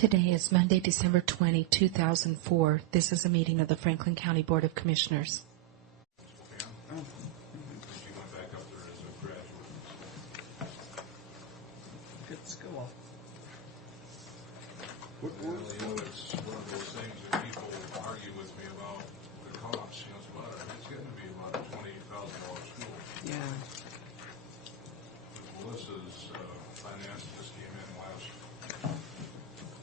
Today is Monday, December 20, 2004. This is a meeting of the Franklin County Board of Commissioners. She went back up there as a graduate. Good school. Well, you know, it's one of those things that people argue with me about the cost. You know, it's getting to be about a $28,000 school. Yeah. Melissa's finance just came in last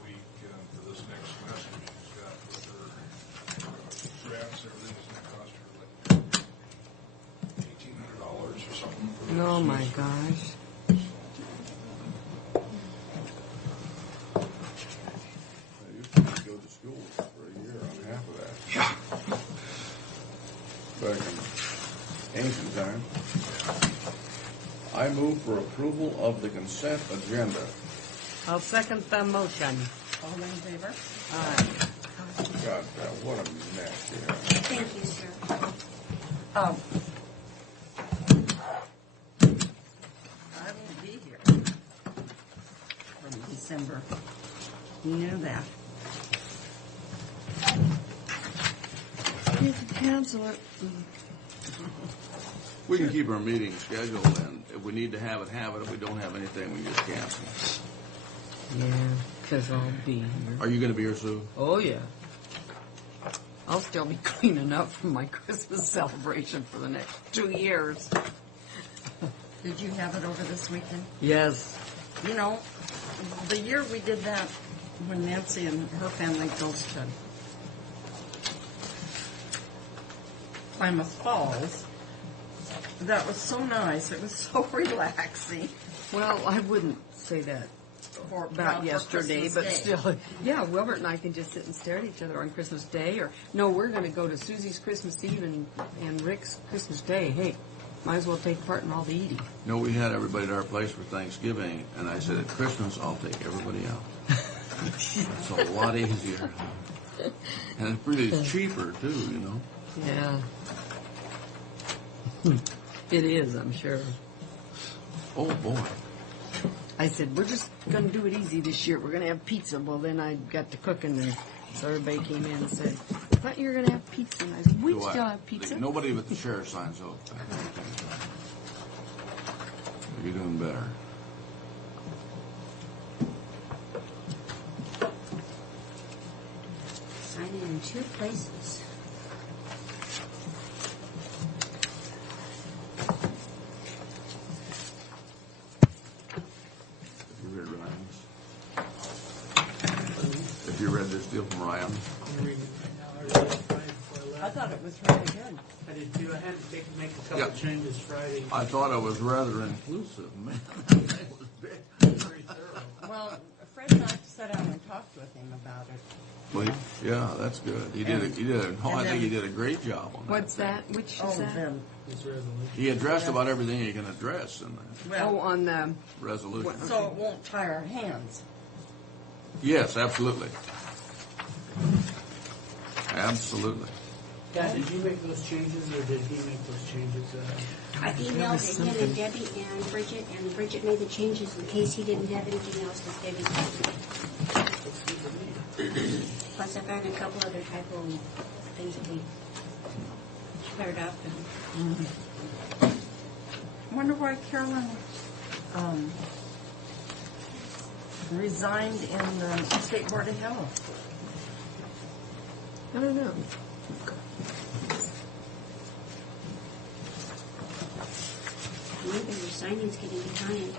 week for this next semester. She's got with her grants, everything's going to cost her like $1,800 or something. Oh my gosh. I used to go to school for a year on half of that. Yeah. Back in ancient time. I move for approval of the consent agenda. I'll second the motion. All in favor? Aye. God, what a mess here. Thank you, sir. I won't be here from December. You knew that. You can cancel it. We can keep our meeting scheduled, and if we need to have it, have it. If we don't have anything, we just cancel. Yeah, because I'll be here. Are you going to be here, Sue? Oh, yeah. I'll still be cleaning up from my Christmas celebration for the next 2 years. Did you have it over this weekend? Yes. You know, the year we did that, when Nancy and her family goes to Klamath Falls, that was so nice. It was so relaxing. Well, I wouldn't say that about yesterday, but still, yeah, Wilbert and I can just sit and stare at each other on Christmas Day, or no, we're going to go to Susie's Christmas Eve and Rick's Christmas Day. Hey, might as well take part in all the eating. No, we had everybody at our place for Thanksgiving, and I said, at Christmas, I'll take everybody out. It's a lot easier. And it's really cheaper, too, you know. Yeah. It is, I'm sure. Oh, boy. I said, we're just going to do it easy this year. We're going to have pizza. Well, then I got to cooking, and so everybody came in and said, I thought you were going to have pizza. And I said, we still have pizza. Nobody with the sheriff signs up. You're doing better. Sign in 2 places. Have you read this deal from Ryan? I'm reading it right now. I read it Friday before I I left. thought it was really good. I did too. I had to make a couple changes Friday. I thought it was rather inclusive, man. It was big. Very thorough. Well, Fred and I sat down and talked with him about it. Well, yeah, that's good. I think he did a great job on that. What's that? Which is that? then. This resolution. He addressed about everything he can address in the Oh, on the... resolution. So it won't tie our hands. Yes, absolutely. Absolutely. Dad, did you make those changes, or did he make those changes? I emailed to him and Debbie and Bridget made the changes in case he didn't have anything else with Debbie. Plus, I found a couple other typo things that we cleared up. I wonder why Carolyn resigned in the State Board of Health. I don't know. Maybe your signing's getting behind.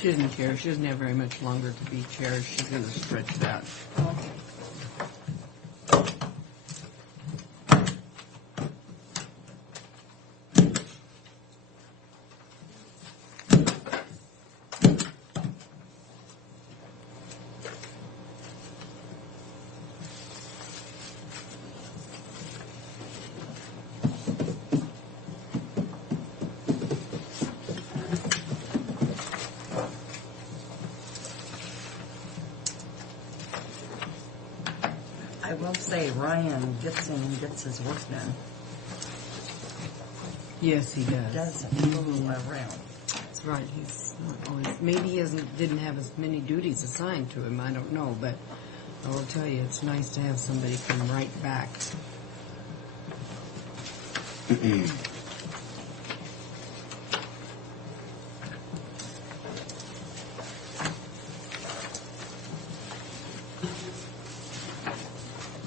She doesn't care. She doesn't have very much longer to be chair. She's going to stretch that. Okay. I will say Ryan gets in and gets his work done. Yes, he does. Doesn't fool around. That's right. He's not always, maybe he didn't have as many duties assigned to him. I don't know, but I will tell you, it's nice to have somebody come right back.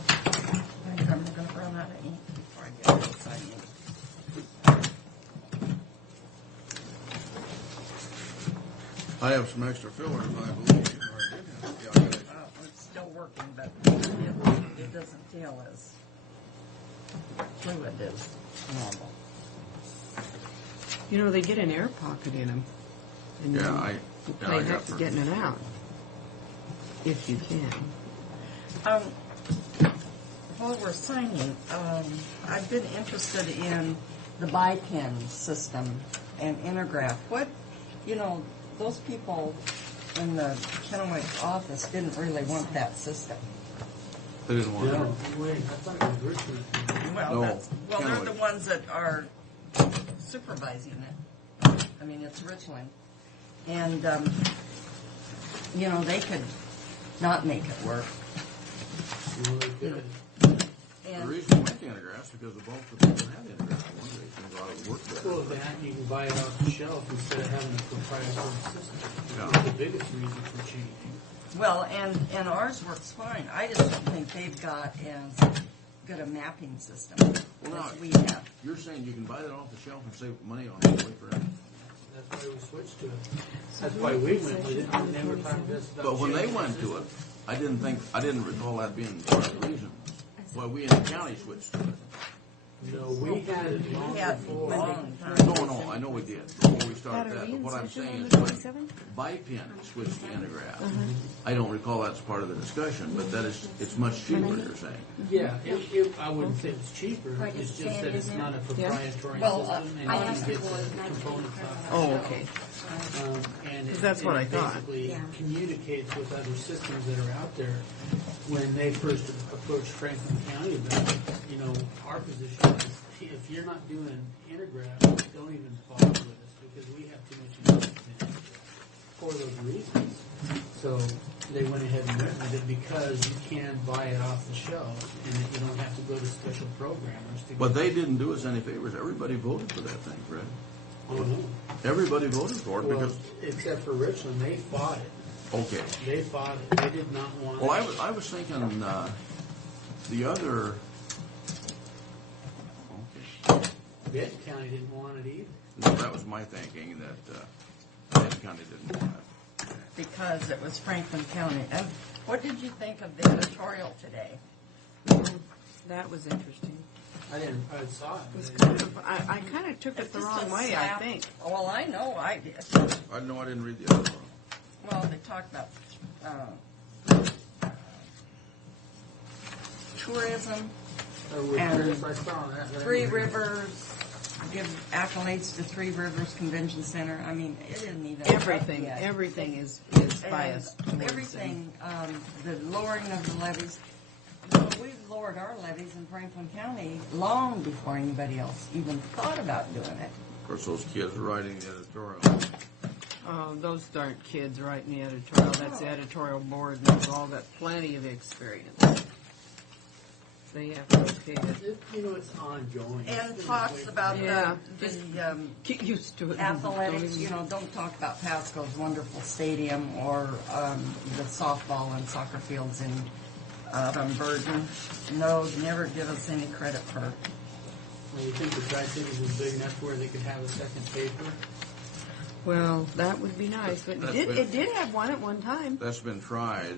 I'm going to run out of ink before I get this signing. I have some extra fillers, I believe. Yeah, I got it. It's still working, but it doesn't feel as fluid as normal. You know, they get an air pocket in them. And Yeah, you I play got heck to getting it out. If you can. While we're signing, I've been interested in the BiPen system and Intergraph. Those people in the Kennewick office didn't really want that system. They didn't want No, it. wait, I thought it was Richmond. Well, No, they're Kennewick. the ones that are supervising it. I mean, it's Richland. And, they could not make it work. Well, they could. The And reason we went to Intergraph is because the bulk of the people had Intergraph. One day, things ought to work Well, better. that, you can buy it off the shelf instead of having a proprietary system. Yeah. That's the biggest reason for changing. Well, and ours works fine. I just don't think they've got as good a mapping system Well, as now- we have. You're saying you can buy that off the shelf and save money on it, wait for it. That's why we switched to it. That's why we went with it. We never talked to us about But when they changing went the to it, I didn't recall that being part of the reason why we in the county switched to it. system. No, we had it long We had before. long time. No, I know we did before we started that. But what I'm saying is when BiPen switched to Intergraph, I don't recall that's part of the discussion, but it's much cheaper, you're saying. Yeah, I wouldn't say it's cheaper. Right, It's it's just that it's sand, not a proprietary Well, system, and I you asked can the get boys the not to components be off. Oh, okay. And it, That's what it I thought. basically Yeah. communicates with other systems that are out there. When they first approached Franklin County about it, our position is, if you're not doing Intergraph, don't even bother with us because we have too much investment for those reasons. So they went ahead and went with it because you can buy it off the shelf and that you don't have to go to special programmers to But get they it. didn't do us any favors. Everybody voted for that thing, Fred. Oh, no. Everybody voted for it Well, because, except for Richland, they fought it. okay. They fought it. They did not want Well, it. I was thinking, the other, okay. Benton County didn't want it either. That was my thinking, that Benton County didn't want it. Because it was Franklin County. And what did you think of the editorial today? That was interesting. I saw it. It was but kind of, I kind of took it the It's just wrong a way, I slap. think. Well, I know I did. I know I didn't read the other one. Well, they talked about tourism, with And Chris, I saw that. Three Rivers, give accolades to Three Rivers Convention Center. I mean, it isn't even Everything, up yet. everything is biased. And towards everything, the lowering of the levies. We've lowered our levies in Franklin County long before anybody else even thought about doing it. Of course, those kids writing the editorial. Those aren't kids writing the editorial. That's the editorial board, and they've all got plenty of experience. They have to okay it. It's ongoing. And talks about Yeah, the Get used to it. athletics, Don't even- don't talk about Pasco's wonderful stadium or the softball and soccer fields in Burton. No, never give us any credit for. Well, you think the Tri-Cities is big enough where they could have a second paper? Well, that would be nice, but That's it did have one at one time. That's been tried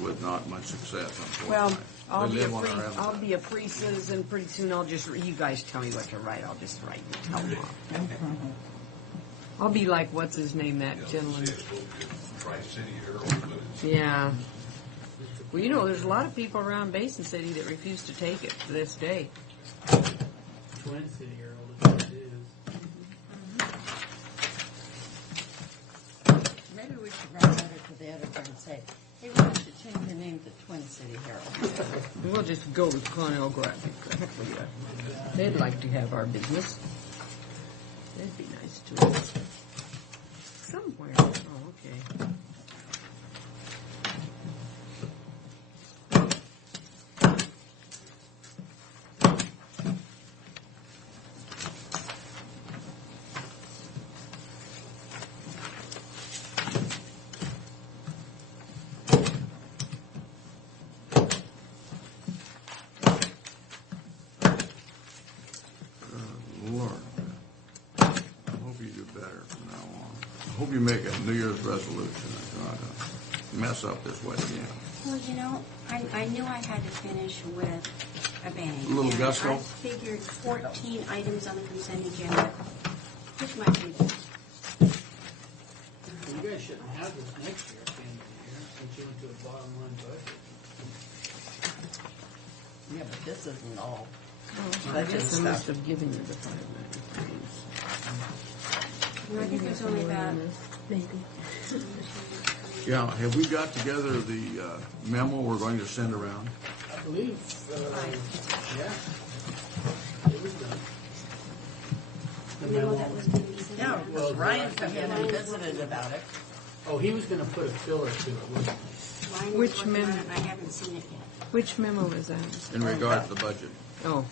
with not much success, unfortunately. Well, I'll They be a live on free, our I'll habitat. be a free citizen pretty soon. You guys tell me what to write. I'll just write and tell them. I'll be like, what's his name, that gentleman? Tri-City Herald, but it's Yeah. Well, there's a lot of people around Basin City that refuse to take it to this day. Twin City Herald is what it is. Maybe we should write a letter to the editor and say, hey, we want to change your name to Twin City Herald. We'll just go with Connell Graphic. They'd like to have our business. That'd be nice. to it. Somewhere. Oh, okay. Lord, I hope you do better from now on. I hope you make a New Year's resolution and not mess up this way again. Well, you know, I knew I had to finish with a bang. A little and gusto? I figured 14 items on the consent agenda, which might be, You guys shouldn't have this next year at the end of the year, since you went to a bottom line budget. Yeah, but this isn't all. I guess I must have given you the 5 I think there's only about, Maybe. Yeah, have we got together the memo we're going to send around? I believe, yeah, it was done. The memo memo. that was going to be sent Yeah, out. well, Ryan come in and visited about it. Oh, he was gonna put a filler to it, wasn't he? Ryan was Which working on memo? it, and I haven't seen it yet. Which memo is that? In regard to the budget. Oh,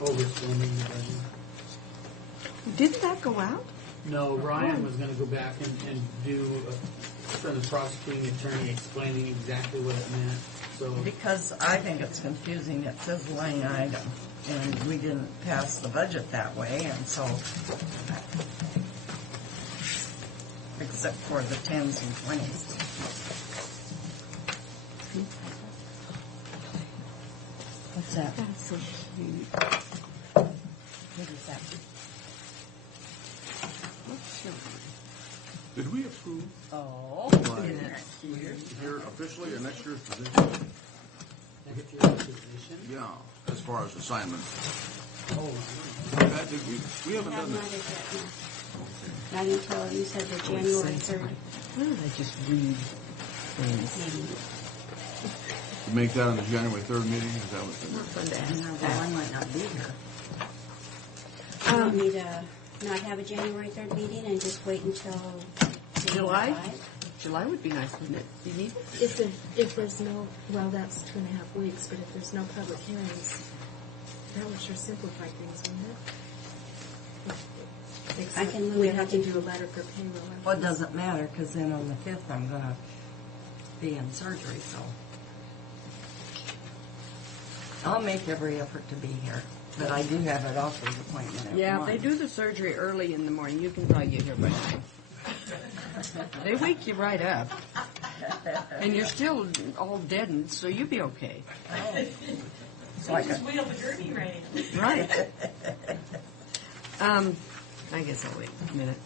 Overspending the budget. didn't that go out? No, Ryan was gonna go back and do, from the prosecuting attorney explaining exactly what it meant, so. Because I think it's confusing. It says line item, and we didn't pass the budget that way, and so, except for the 10s and 20s. What's that? That's so cute. What is that? Did we approve Oh, here officially or next year's position? Next year's position? Yeah, as far as assignments. Oh, I think we haven't Not done that. yet, no. Not until you said the January 3rd Why don't I just read things? meeting. Make that on the January 3rd meeting, is that what? Fun to ask. well, I might not be here. You want me to not have a January 3rd meeting and just wait until July? July? July would be nice, wouldn't it? You need If there's no, well, that's 2.5 weeks, but if there's no public hearings, that would sure simplify things, wouldn't it? Except can move we it have up to into- do a letter for payroll. Well, it doesn't matter, because then on the 5th, I'm gonna be in surgery, so. I'll make every effort to be here, but I do have a doctor's appointment at Yeah, 1. they do the surgery early in the morning. You can probably get here by 9. They wake you right up. And you're still all deadened, so you'll be okay. So I can- Right. I guess I'll wait a minute.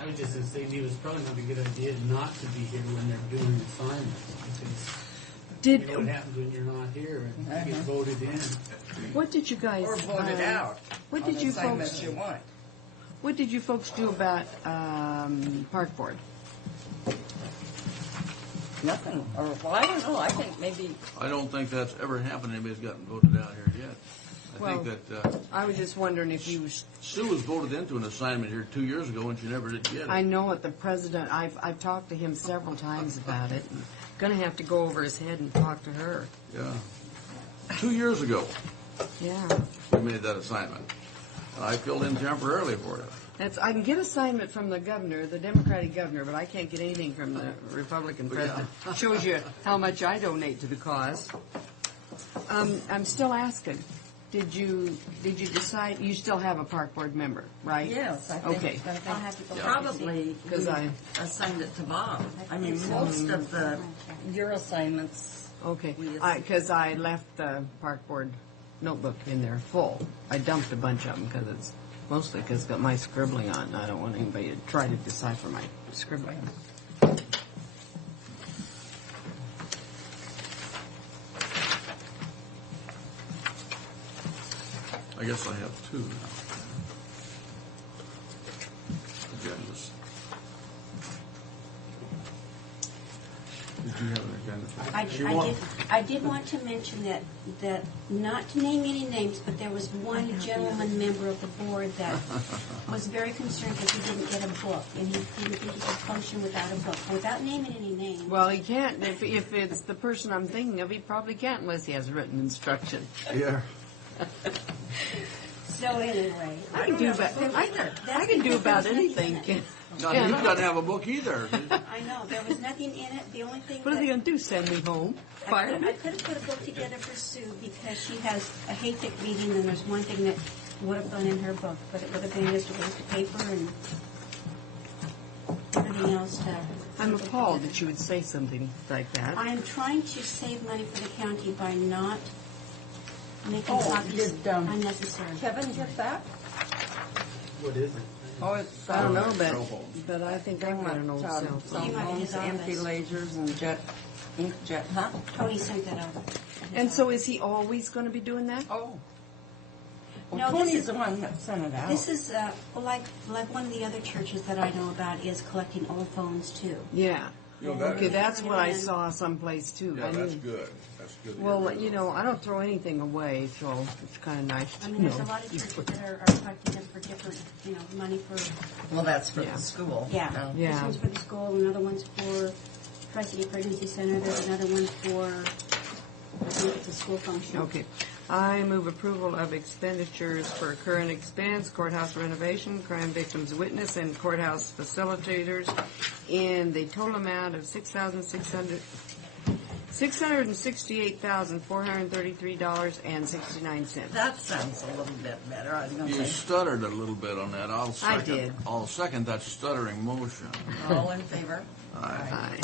I was just gonna say, it was probably not a good idea not to be here when they're doing assignments, because you know what happens when you're not here and you get voted in. What did you guys? Or voted out. What on did you assignments folks? you want. What did you folks do about park board? Nothing, or, well, I don't know, I think maybe, I don't think that's ever happened. Anybody's gotten voted out here yet. I Well- think that I was just wondering if you. Sue was voted into an assignment here 2 years ago and she never did get it. I know it. The president. I've talked to him several times about it. Gonna have to go over his head and talk to her. Yeah. 2 years ago, Yeah. we made that assignment. And I filled in temporarily for it. I can get assignment from the governor, the Democratic governor, but I can't get anything from the Republican president. Shows you how much I donate to the cause. I'm still asking. Did you decide? You still have a park board member, right? yes, I think. Okay. I'll have to go. Probably, 'Cause we I- assigned it to Bob. I mean, most of your assignments, Okay. We Because I left the park board notebook in there full. I dumped a bunch of them because it's mostly because it's got my scribbling on. And I don't want anybody to try to decipher my scribbling. I guess I have 2 now. Agendas. Did you have an agenda? I did want to mention that not to name any names, but there was one gentleman member of the board that was very concerned that he didn't get a book, and he didn't think he could function without a book. Without naming any names. Well, he can't. If it's the person I'm thinking of, he probably can't unless he has written instruction. Yeah. So anyway, I can do about anything. No, he doesn't have a book either. I know there was nothing in it. The only thing. What are they going to do? Send me home? Fire I me? could have put a book together for Sue because she has a HATIC meeting, and there's one thing that would have gone in her book, but it would have been just a waste of paper and everything else. I'm appalled that you would say something like that. I am trying to save money for the county by not making Oh, copies did, unnecessary. Kevin get that? What is it? Oh, it's, I don't know, Cell phone. but I think I've got an old cell phone. Cell You might be phones, his empty office. lasers and inkjet, huh? Tony sent that over. And so is he always going to be doing that? Oh. Well, No, this Tony's is- the one that sent it out. This is like one of the other churches that I know about is collecting old phones too. Yeah. You know, that- Okay, that's what I And- saw someplace too. Yeah, I that's mean, good. That's good. to get well, rid of you know, I don't throw anything away, so it's kind of nice I to mean, there's know. a lot of churches that are collecting them for different, money for, Well, that's for Yeah. the school. yeah. No. Yeah. This one's for the school, another one's for Tri-City Pregnancy Center, there's another one for, I think, the school function. Okay. I move approval of expenditures for current expense, courthouse renovation, crime victims witness, and courthouse facilitators in the total amount of $668,433.69. That sounds a little bit better. I was going You to say, stuttered a little bit on that. I did. I'll second that stuttering motion. all in favor? Aye.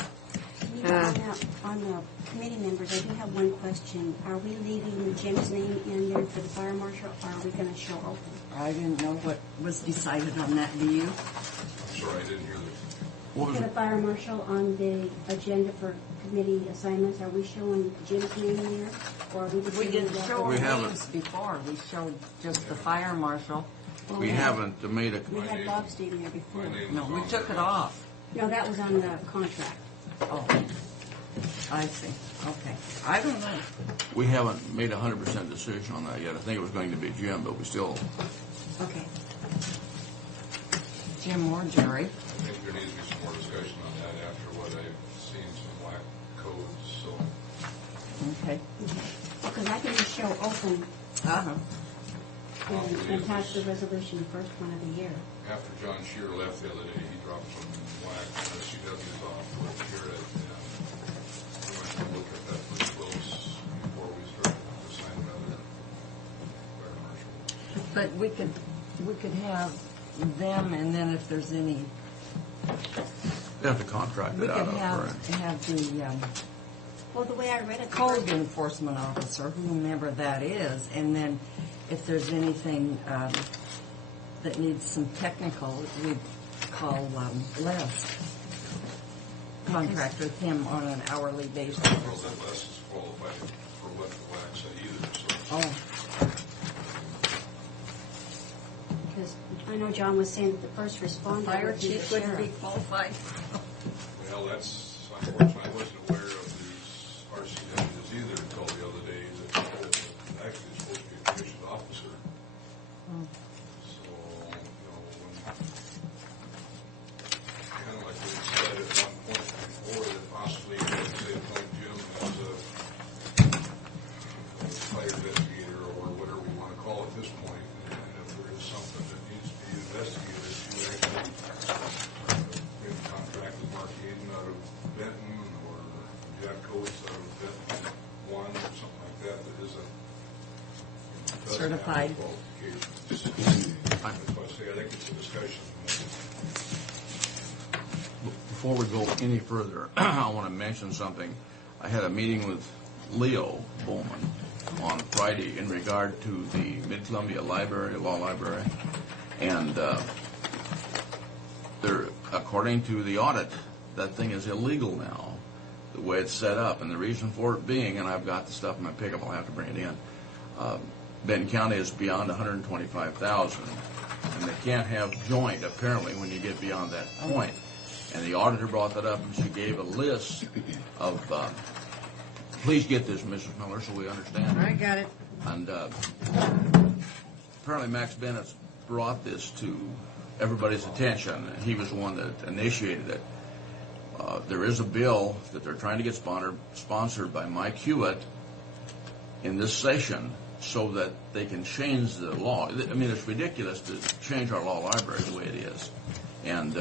On the committee members, I do have one question. Are we leaving Jim's name in there for the fire marshal, or are we going to show open? I didn't know what was decided on that. Do you? Sorry, I didn't hear that. What was For the it? fire marshal on the agenda for committee assignments, are we showing Jim's name there, or are we just? We leaving didn't it show open? We our haven't. names before. We showed just the fire marshal. We haven't made a. We had Bob's name there before. My name No, was we on took there. it off. No, that was on the contract. Oh, I see. Okay. I don't know. We haven't made a 100% decision on that yet. I think it was going to be Jim, but we still. Okay. Jim or Jerry. I think there needs to be some more discussion on that after what I've seen, some black codes, so. Okay. Because I can just show open Uh-huh. and attach the resolution the first one of the year. After John Shear left the other day, he dropped some black SCWs off with here at, we went to look at that pretty close before we started to sign another fire marshal. But we could have them, and then if there's any, They have to contract we it could out. have the Well, the way I read it, the code first- enforcement officer, whomever that is, and then if there's anything that needs some technical, we'd call Les. Contract with him on an hourly basis. I don't know that Les is qualified for what the black say either, so. Oh, because I know John was saying that the first responder fire would be the chief wouldn't be sheriff. qualified. Well, that's unfortunate. I wasn't aware of these RCWs either until the other day that actually it's supposed to be a commissioned officer. So, kind of like we said at one point before, that possibly you could say appoint Jim as a fire investigator or whatever we want to call it at this point. And if there is something that needs to be investigated, you actually maybe contract with Mark Hayden out of Benton or Jack Coates out of Benton 1 or something like that that isn't doesn't have Certified. the qualifications. That's why I say I think it's a discussion. Before we go any further, I want to mention something. I had a meeting with Leo Bowman on Friday in regard to the Mid-Columbia Library, Law Library, and according to the audit, that thing is illegal now, the way it's set up, and the reason for it being, and I've got the stuff in my pickup, I'll have to bring it in, Benton County is beyond $125,000, and they can't have joint, apparently, when you get beyond that point. And the auditor brought that up, and she gave a list of, please get this, Mrs. Miller, so we understand. I got it. And apparently Max Bennett's brought this to everybody's attention. He was the one that initiated it. There is a bill that they're trying to get sponsored by Mike Hewitt in this session so that they can change the law. I mean, it's ridiculous to change our law library the way it is. And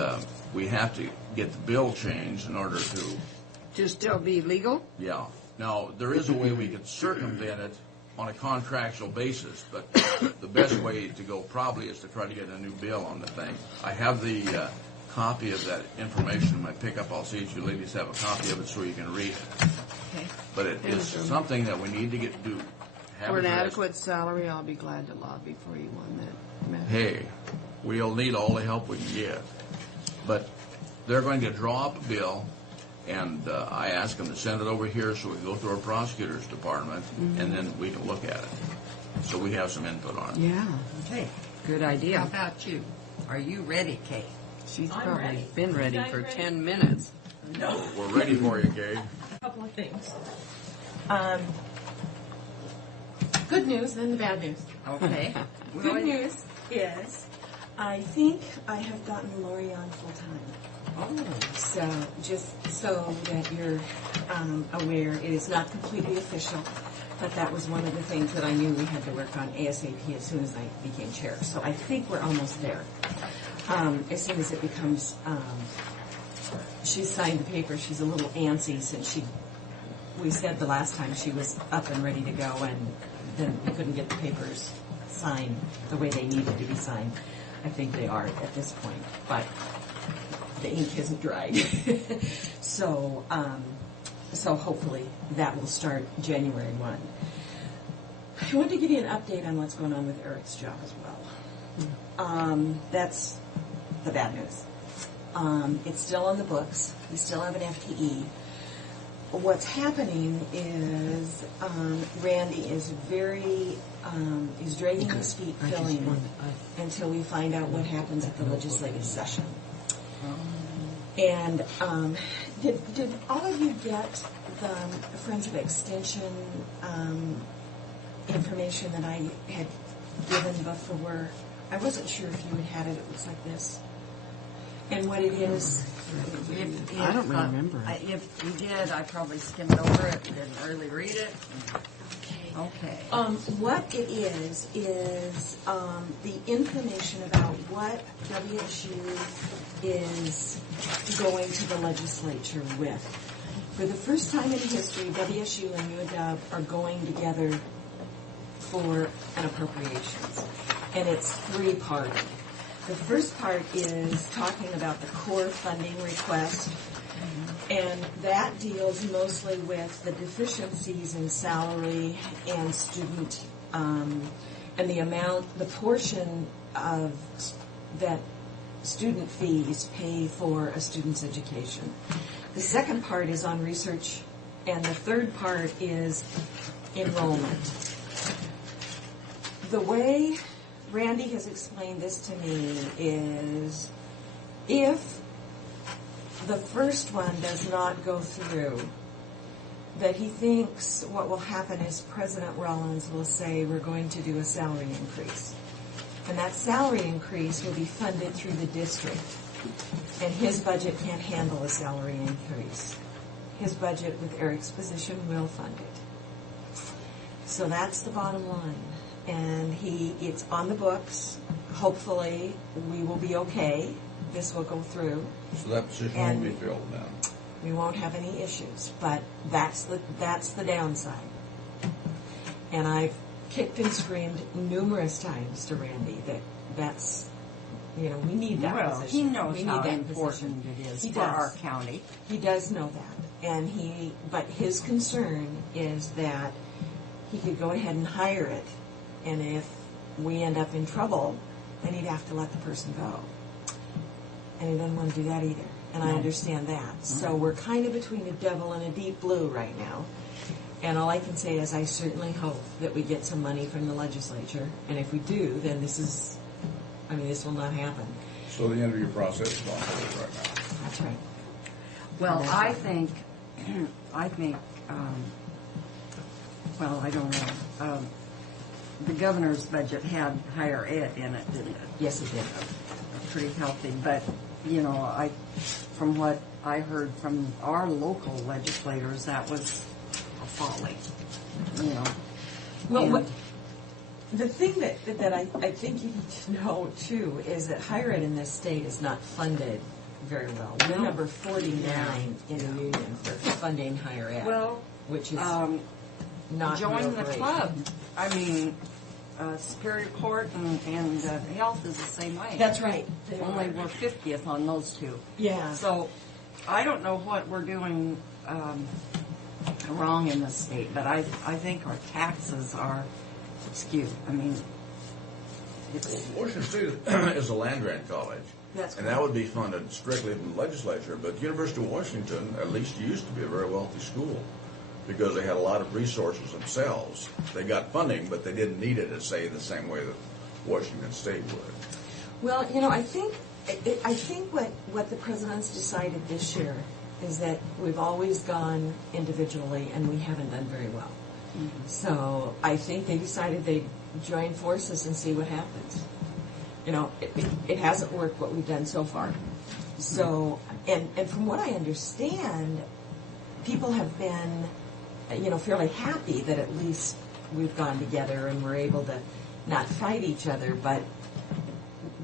we have to get the bill changed in order to... still be legal? Yeah. Now, there is a way we could circumvent it on a contractual basis, but the best way to go probably is to try to get a new bill on the thing. I have the copy of that information in my pickup. I'll see if you ladies have a copy of it so you can read it. Okay. But it is something that we need to do. For an adequate salary, I'll be glad to lobby for you on that matter. Hey, we'll need all the help we can get. But they're going to draw up a bill, and I asked them to send it over here so we can go through our prosecutor's department, and then we can look at it. So we have some input on it. Yeah, Okay. good How idea. about you? Are you ready, Kay? She's I'm probably ready. been ready You guys for ready? 10 minutes. No. We're ready for you, Kay. A couple of things. Good news, then the bad news. Okay. Good news is, I think I have gotten Lori on full time. Oh, So, just so that you're aware, it is not completely official, but that was one of the things that I knew we had to work on ASAP as soon as I became chair. So I think we're almost there. As soon as it becomes, she signed the paper. She's a little antsy since we said the last time she was up and ready to go, and then we couldn't get the papers signed the way they needed to be signed. I think they are at this point, but the ink isn't dried. So hopefully that will start January 1. I wanted to give you an update on what's going on with Eric's job as well. That's the bad news. It's still on the books. We still have an FTE. What's happening is Randy is is dragging his feet filling until we find out what happens at the legislative session. And did all of you get the Friends of Extension information that I had given before? I wasn't sure if you had it. It looks like this. And what it is, I don't remember. If you did, I probably skimmed over it, didn't really read it. Okay. what it is the information about what WSU is going to the legislature with. For the first time in history, WSU and UW are going together for an appropriations. And it's three-parted. The first part is talking about the core funding request, and that deals mostly with the deficiencies in salary and student, and the portion of that student fees pay for a student's education. The second part is on research, and the third part is enrollment. The way Randy has explained this to me is if the first one does not go through, that he thinks what will happen is President Rollins will say we're going to do a salary increase. And that salary increase will be funded through the district. And his budget can't handle a salary increase. His budget with Eric's position will fund it. So that's the bottom line. And it's on the books. Hopefully we will be okay. This will go through. So that position won't be filled now. We won't have any issues, but that's the downside. And I've kicked and screamed numerous times to Randy that's we need that Well, position. he knows we how need that important position. it is He for does. our county. He does know that, but his concern is that he could go ahead and hire it, and if we end up in trouble, then he'd have to let the person go. And he doesn't want to do that either. And I understand that. So we're kind of between a devil and a deep blue right now. And all I can say is I certainly hope that we get some money from the legislature. And if we do, then this will not happen. So the interview process is on hold right now. That's right. Well, I think, well, I don't know. The governor's budget had higher ed in it, didn't it? Yes, it did. Pretty healthy, but, you know, from what I heard from our local legislators, that was a folly, you know. Well, And- the thing that I think you need to know, too, is that higher ed in this state is not funded very well. We're No. number 49 in the union for funding higher ed, Well, which is not join real the great. club. I mean, Superior Court and Health is the same way. That's right. Only we're 50th on those two. Yeah. So I don't know what we're doing wrong in this state, but I think our taxes are skewed. I mean, it's, Washington State is a land-grant college. That's And that would be funded strictly from the legislature, but the University of Washington at least used to be a very wealthy school because they had a lot of resources themselves. They got funding, but they didn't need it, say, the same way that Washington State would. Well, you know, I think what the president's decided this year is that we've always gone individually and we haven't done very well. Mm-hmm. So I think they decided they'd join forces and see what happens. You know, it hasn't worked what we've done so far. So, and from what I understand, people have been, you know, fairly happy that at least we've gone together and we're able to not fight each other, but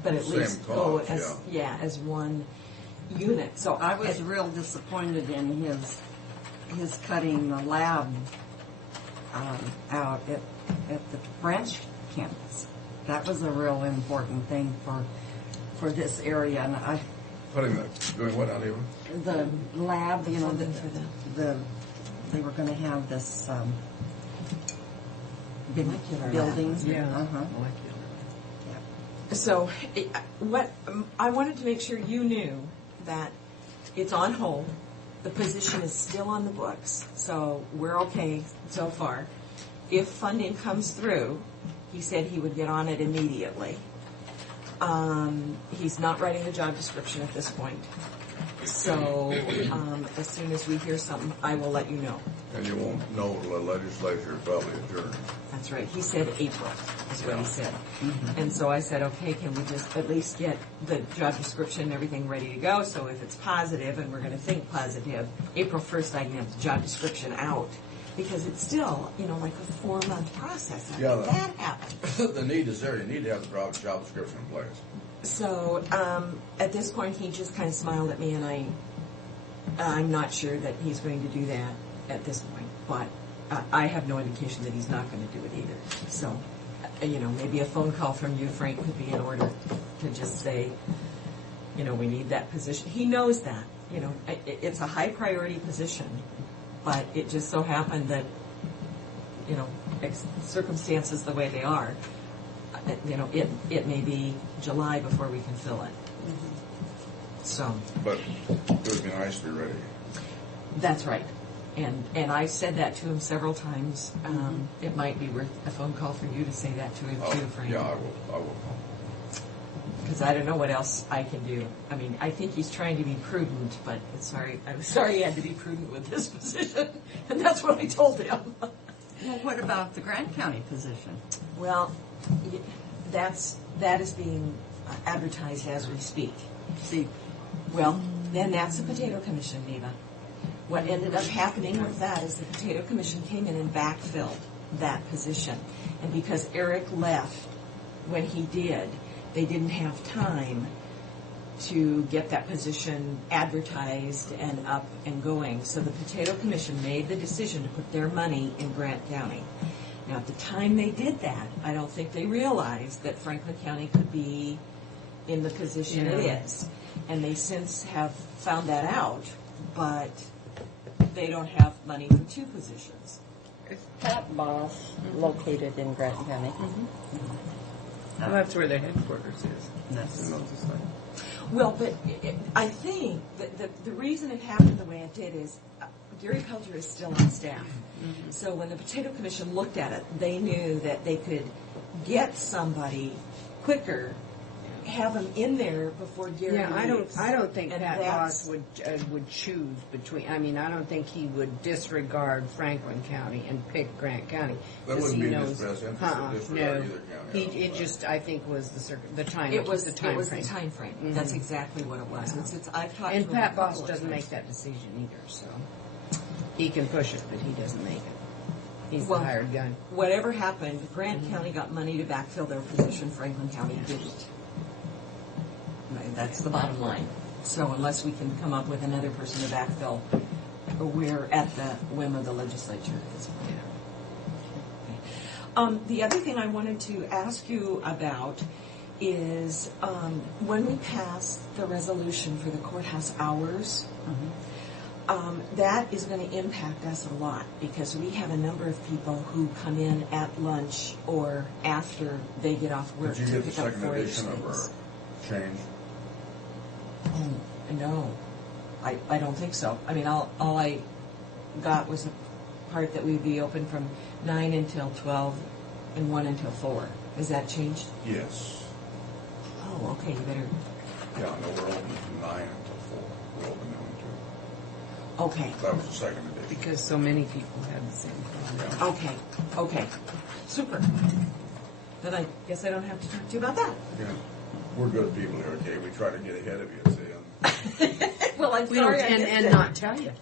at Same least go cause, as as one unit. So I was real disappointed in his cutting the lab out at the branch campus. That was a real important thing for this area, and Doing what, Oliver? the lab, you know, Funding for them. they were going to have this big Molecular lab. building. Yeah. So, what I wanted to make sure you knew that it's on hold. The position is still on the books, so we're okay so far. If funding comes through, he said he would get on it immediately. He's not writing a job description at this point. So, as soon as we hear something, I will let you know. And you won't know the legislature probably adjourned. That's right. He said April is what he said. And so I said, okay, can we just at least get the job description and everything ready to go? So if it's positive, and we're going to think positive, April 1st I can have the job description out. Because it's still, you know, like a 4-month process after that happens. The need is there. You need to have the job description in place. So at this point, he just kind of smiled at me, and I'm not sure that he's going to do that at this point. But I have no indication that he's not going to do it either. So, you know, maybe a phone call from you, Frank, could be in order to just say, you know, we need that position. He knows that. You know, it's a high priority position, but it just so happened that, you know, circumstances the way they are, you know, it may be July before we can fill it. So. But it would be nice to be ready. That's right. And I said that to him several times. It might be worth a phone call for you to say that to him too, Frank. Yeah, I will. Because I don't know what else I can do. I mean, I think he's trying to be prudent, but I'm sorry he had to be prudent with this position. And that's what I told him. Well, what about the Grant County position? Well, that is being advertised as we speak. See, Well, then that's the Potato Commission, Neva. What ended up happening with that is the Potato Commission came in and backfilled that position. And because Eric left when he did, they didn't have time to get that position advertised and up and going. So the Potato Commission made the decision to put their money in Grant County. Now, at the time they did that, I don't think they realized that Franklin County could be in the position it is. And they since have found that out, but they don't have money for 2 positions. is Pat Boss located in Grant County? Well, that's where their headquarters is. That's in Moses Lake. Well, but I think that the reason it happened the way it did is Gary Pelter is still on staff. So when the Potato Commission looked at it, they knew that they could get somebody quicker have them in there before Gary Yeah, I leaves. don't think And Pat that's- Boss would choose between. I mean, I don't think he would disregard Franklin County and pick Grant County. That 'cause wouldn't he be in knows, his best interest to no, disregard either county. it just I think was the time. It was the the time time frame. frame. That's exactly what it was. I've talked And to him a Pat Boss couple of doesn't times. make that decision either, so he can push it, but he doesn't make it. He's Well, the hired gun. Whatever happened, Grant County got money to backfill their position, Franklin County didn't. Right, that's the bottom line. So unless we can come up with another person to backfill, we're at the whim of the legislature at this point. The other thing I wanted to ask you about is when we passed the resolution for the courthouse hours, that is going to impact us a lot because we have a number of people who come in at lunch or after they get off work Did you to get the pick up second 4-H edition of our things. change? Oh, no, I don't think so. I mean, all I got was a part that we'd be open from 9 until 12 and 1 until 4. Is that changed? Yes. Oh, okay, you better, Yeah, no, we're open from 9 until 4. We're open noon okay. too. That was the second edition. Because so many people had the same problem. Okay, super. Then I guess I don't have to talk to you about that. Yeah. We're good people here, okay? We try to get ahead of you, see? Well, I'm We don't, sorry I missed and it. not tell you.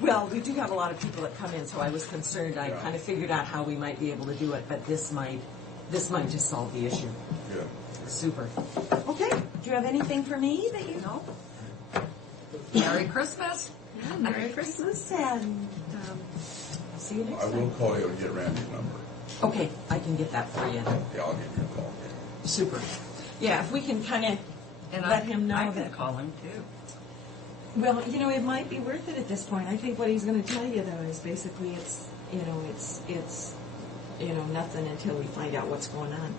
Well, we do have a lot of people that come in, so I was concerned. I Yeah. kind of figured out how we might be able to do it, but this might just solve the issue. Good. Super. Okay. Do you have anything for me that you know? Merry Christmas. Yeah, Merry Christmas, and see you next I will time. call you and get Randy's number. Okay, I can get that for you. Yeah, I'll give you a call. Super. Yeah, if we can kind of let him know I that. can call him too. Well, it might be worth it at this point. I think what he's going to tell you though is basically it's nothing until we find out what's going on.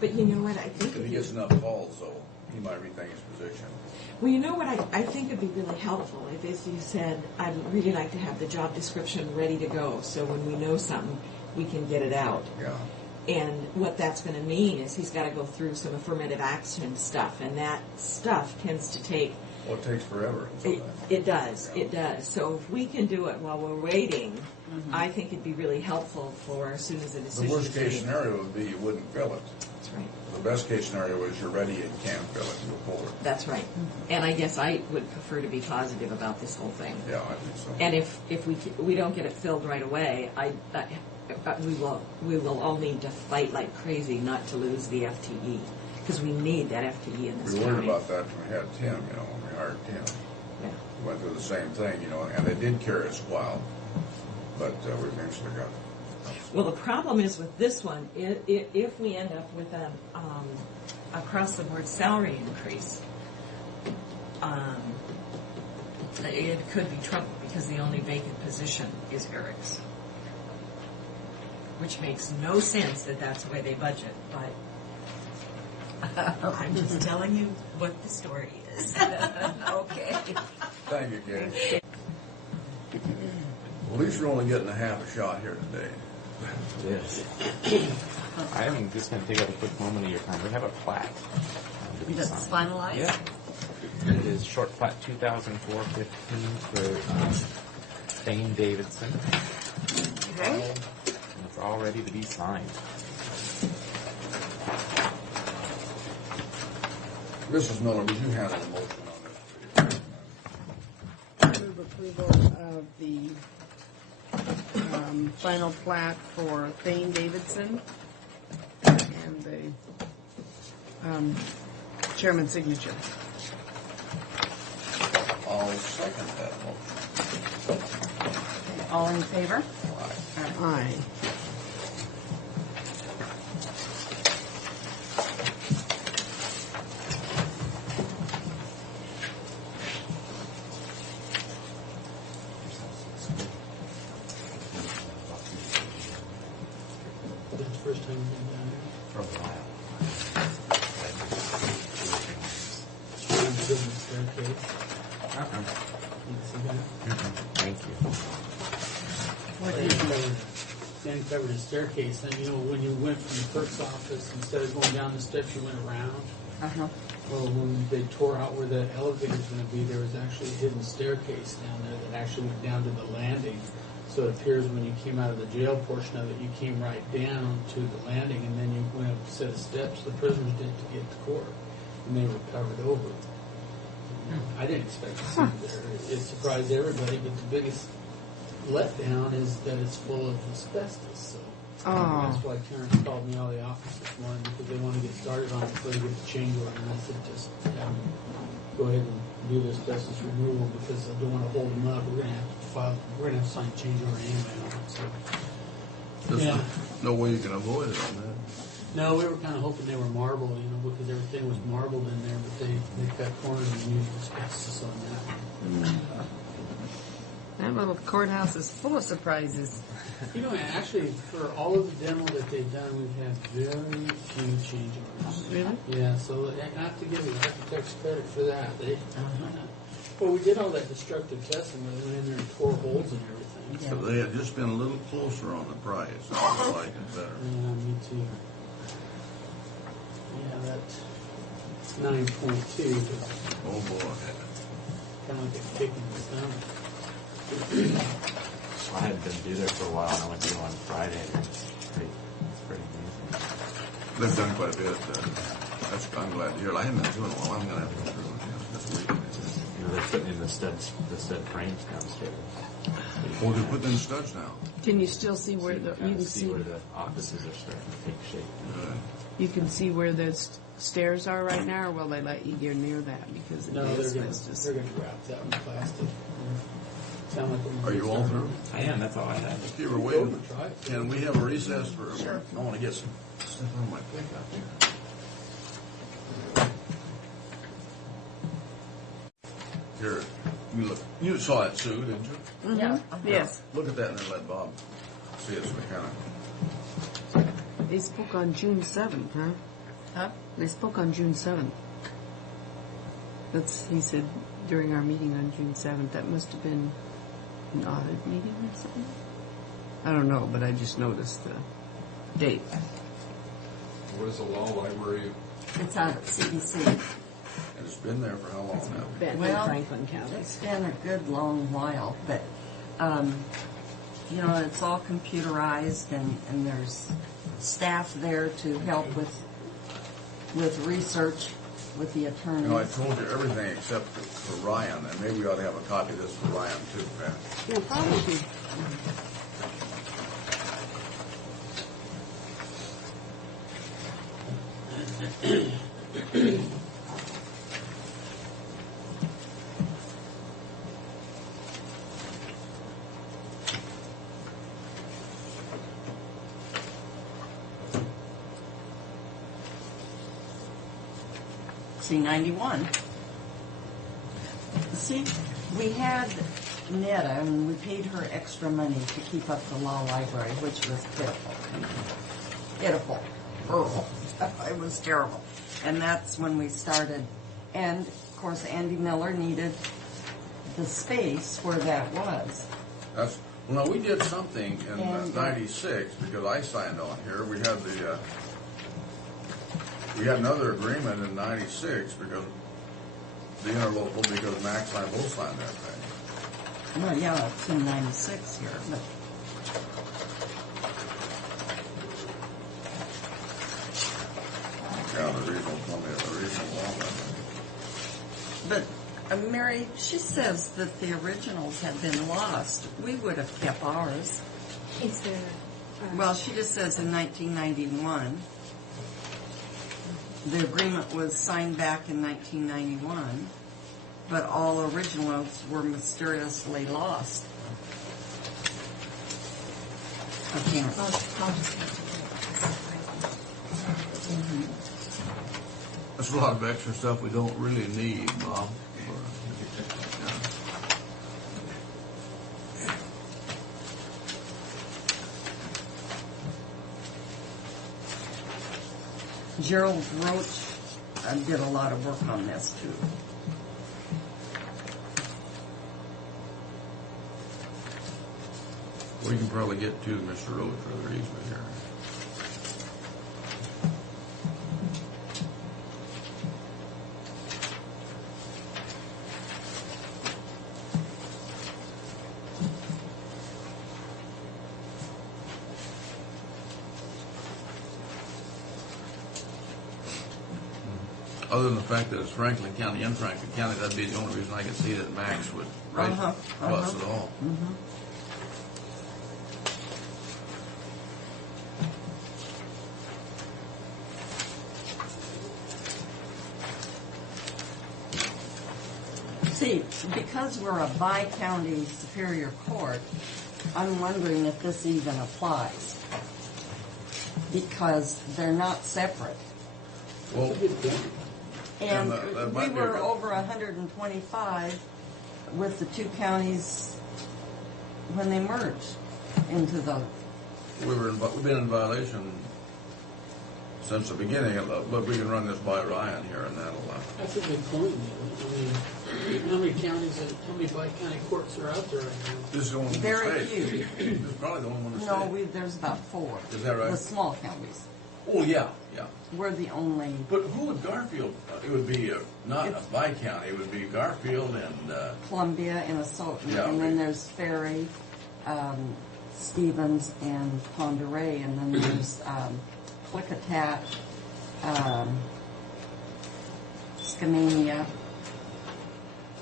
But you know what? I think If he gets enough calls, though, he might rethink his position. well, you know what? I think it'd be really helpful if you said, I'd really like to have the job description ready to go, so when we know something, we can get it out. Yeah. And what that's going to mean is he's got to go through some affirmative action stuff, and that stuff tends to take. Well, it takes forever. It does. So if we can do it while we're waiting, I think it'd be really helpful for as soon as the The decision. worst case scenario would be you wouldn't fill it. That's right. The best case scenario is you're ready and can fill it and go forward. That's right. And I guess I would prefer to be positive about this whole thing. Yeah, I think so. And if we don't get it filled right away, we will all need to fight like crazy not to lose the FTE because we need that FTE in this We county. worried about that when we had Tim, when we hired Tim. Yeah. We went through the same thing, and they did carry us a while, but we eventually got it. Well, the problem is with this one, if we end up with an across-the-board salary increase, it could be trouble because the only vacant position is Eric's, which makes no sense that that's the way they budget, but I'm just telling you what the story is. Okay. Thank you, Katie. Well, at least you're only getting a half a shot here today. Yes. I am just going to take up a quick moment of your time. We have a plaque. That's finalized? Yeah. It is short plat 2004-15 for Thane Davidson. Okay. And it's all ready to be signed. Mrs. Miller, would you handle the motion on this, please? Move approval of the final plat for Thane Davidson and the chairman's signature. I'll second that motion. All in favor? Aye. This is the first time you've been down here. For a while. I'm doing the staircase. Uh-uh. You can see that? Thank you. What Right is there. then covered a staircase, and when you went from the clerk's office, instead of going down the steps, you went around. Uh-huh. Well, when they tore out where the elevator's gonna be, there was actually a hidden staircase down there that actually went down to the landing. So it appears when you came out of the jail portion of it, you came right down to the landing, and then you went up a set of steps the prisoners did to get to court, and they were covered over. I didn't expect to see it there. It surprised everybody, but the biggest letdown is that it's full of asbestos. So that's why Terrence called me out of the office this morning, because they want to get started on it before they get the change order. And I said, just have them go ahead and do the asbestos removal, because I don't want to hold them up. We're going to have to sign a change order anyway on it. So There's no way you can avoid it on that. no, we were kind of hoping they were marble, because everything was marbled in there, but they cut corners and used asbestos on that. That little courthouse is full of surprises. Actually, for all of the demo that they've done, we've had very few change orders. Really? Yeah, so I have to give the architects credit for that. Well, we did all that destructive testing where they went in there and tore holes and everything. So they had just been a little closer on the price. I would like it better. Yeah, me too. Yeah, that's 9.2. Oh, boy. Kind of like a kick in the stomach. I hadn't been due there for a while, and I went to on Friday, and it's pretty amazing. They've done quite a bit. I'm glad to hear it. I haven't been doing it well. I'm going to have to go through it this week. They're putting in the stud frames downstairs. Oh, they're putting in studs now. Can you still see where So the you you can see where the offices are starting to take shape. Good. you can see where the stairs are right now, or will they let you get near that because of No, the they're asbestos? going to wrap that in plastic. Sound like a Are you all through? I am. That's all I had. Okay, we're waiting. Can we have a recess for? Sure. I want to get some stuff on my pickup here. Here, you look. You saw that, Sue, didn't you? Yeah. Yes. Look at that and then let Bob see it so we kind of. They spoke on June 7th, huh? Huh? They spoke on June 7th. He said during our meeting on June 7th. That must have been an audit meeting or something. I don't know, but I just noticed the date. What is the law library? It's out at CBC. And it's been there for how long now? Well, Franklin County. It's been a good long while, but it's all computerized, and there's staff there to help with research with the attorneys. I told you everything except for Ryan, and maybe we ought to have a copy of this for Ryan too, Pat. Yeah, probably. C91. See, we had Netta, and we paid her extra money to keep up the law library, which was pitiful. Pitiful. Horrible. It was terrible. And that's when we started. And, of course, Andy Miller needed the space where that was. Well, we did something in '96 because I signed on here. We had we had another agreement in '96 because the interlocal, because Max and I both signed that thing. Well, yeah, it's in 96 here, but Yeah, the regional Columbia, the regional law. But Mary, she says that the originals had been lost. We would have kept ours. Is there, Well, she just says in 1991. The agreement was signed back in 1991, but all originals were mysteriously lost. I can't. I'll just have to do it. That's a lot of extra stuff we don't really need, Bob. Gerald Roach did a lot of work on this too. We can probably get to Mr. Road further easily here. Other than the fact that it's Franklin County and Franklin County, that'd be the only reason I could see that Max would raise us at all. See, because we're a bi-county superior court, I'm wondering if this even applies. Because they're not separate. Well, And that we might be were right. over 125 with the two counties when they merged into the, we've been in violation since the beginning, but we can run this by Ryan here and that'll, That's a good point. I mean, how many counties, how many bi-county courts are out there right now? this is the only one in Very the state. few. This is probably the only one in the No, state. there's about 4. Is that right? The small counties. Oh, yeah, yeah. We're the only, But who would Garfield, it would be not a bi-county, it would be Garfield and, Columbia and Assault. Yeah. And then there's Ferry, Stevens, and Ponderay. And then there's Klickitat, Skamania,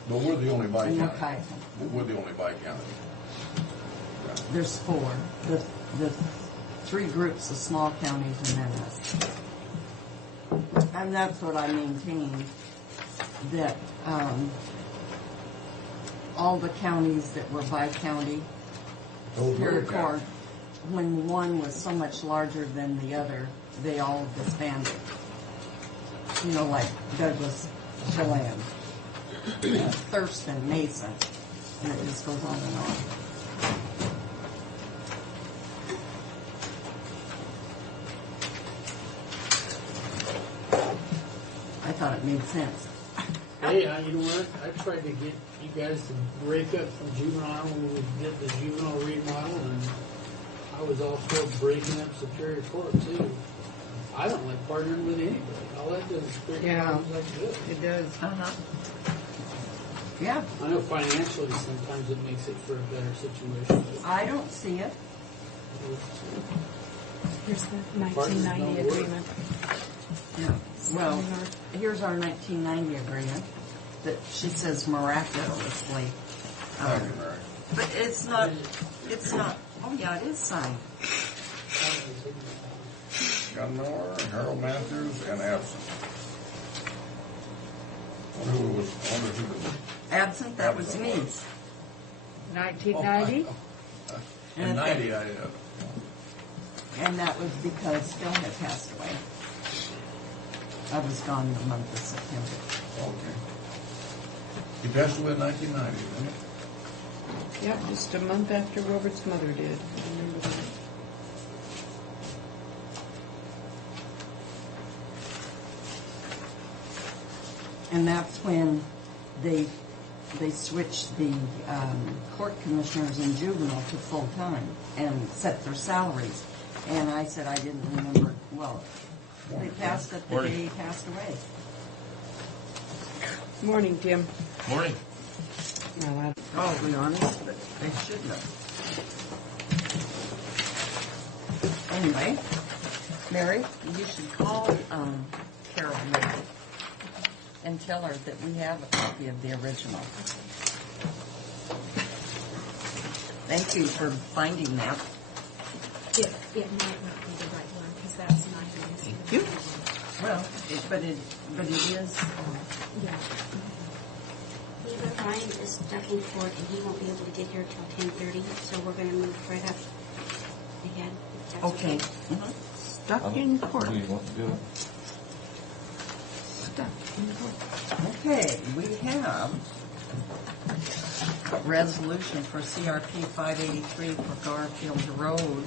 but we're the only and bi-county. Mokaiton. We're the only bi-county. There's 4. The 3 groups of small counties and then us. And that's what I maintain, that all the counties that were bi-county, Superior Court, when one was so much larger than the other, they all disbanded. You know, like Douglas, Chelan, Thurston, Mason, and it just goes on and on. I thought it made sense. Hey, you know what? I tried to get you guys to break up from juvenile when we did the juvenile remodel, and I was all for breaking up Superior Court too. I don't like partnering with anybody. All that does is create problems like this. It does. Yeah, I know financially sometimes it makes it for a better situation. I don't see it. Here's the Partners 1990 don't work. agreement. Yeah. Well, here's our 1990 agreement that she says miraculously. Thank you, Mary. But it's not, oh yeah, it is signed. Gunmore, Harold Matthews, and absent. Wonder who was Absent, that was me. 1990? in 90, And that was because Phil had passed away. I was gone the month of September. okay. He passed away in 1990, didn't he? Yep, just a month after Robert's mother did. I remember that. And that's when they switched the court commissioners in juvenile to full-time and set their salaries. And I said I didn't remember, well, they passed it the day he passed away. Morning, Tim. Morning. No, I'll be honest, but they should know. Anyway, Mary, you should call Carol maybe and tell her that we have a copy of the original. Thank you for finding that. It might not be the right one, because that's not the Thank you. Well, but it is. Yeah. Eva, Ryan is stuck in court and he won't be able to get here till 10:30, so we're going to move right up ahead. if that's Okay. Stuck in court. Do you want to do it? Stuck in court. Okay, we have a resolution for CRP 583 for Garfield Road.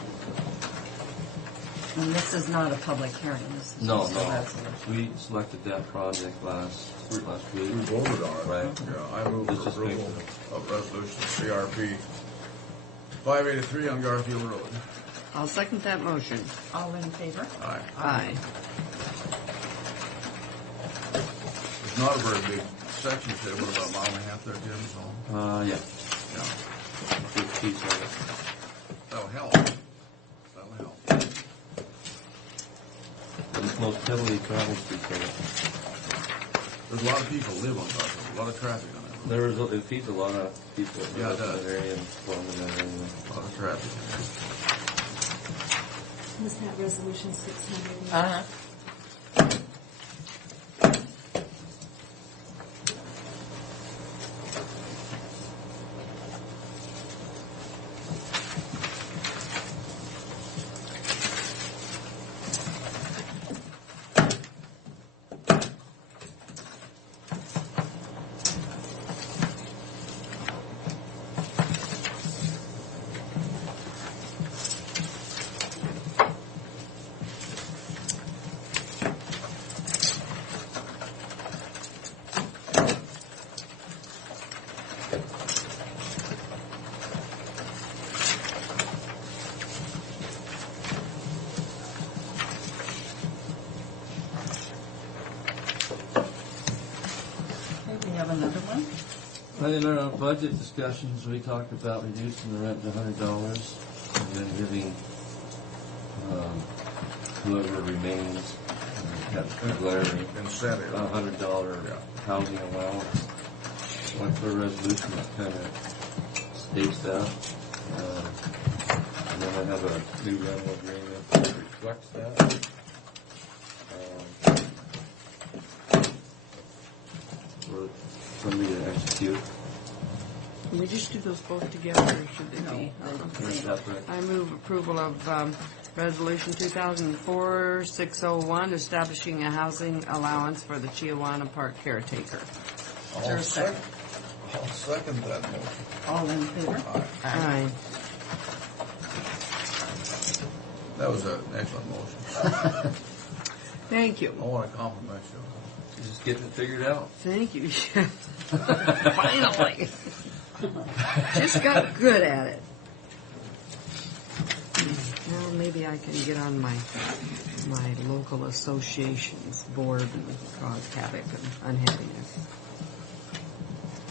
And this is not a public hearing, this is No, just a no. resolution. We selected that project last week. We voted on it. Right. Yeah, I move Let's for just approval make of resolution CRP 583 on Garfield Road. I'll second that motion. All in favor? Aye. Aye. It's not a very big section, so what about a mile and a half there, Jim? So, Yeah. yeah. Big piece of it. That'll help. That'll help. It's the most heavily traveled piece of it. There's a lot of people live on Garfield, a lot of traffic on it. It feeds a lot of people Yeah, it in does. that area and from that area. A lot of traffic. Was that resolution 600? Uh-huh. Okay, we have another one. In our budget discussions, we talked about reducing the rent to $100 and then giving whoever remains Larry Incentive. $100 housing allowance. Went for a resolution that kind of states that. And then I have a new rental agreement that reflects that. For somebody to execute. Can we just do those both together, or should they be? They're separate. I move approval of Resolution 2004-601, establishing a housing allowance for the Chiawana Park caretaker. Is there a second? I'll second that motion. All in favor? Aye. That was an excellent motion. Thank you. I want to compliment you. You're just getting it figured out. Thank you. Finally. Just got good at it. Well, maybe I can get on my local association's board and cause havoc and unhappiness.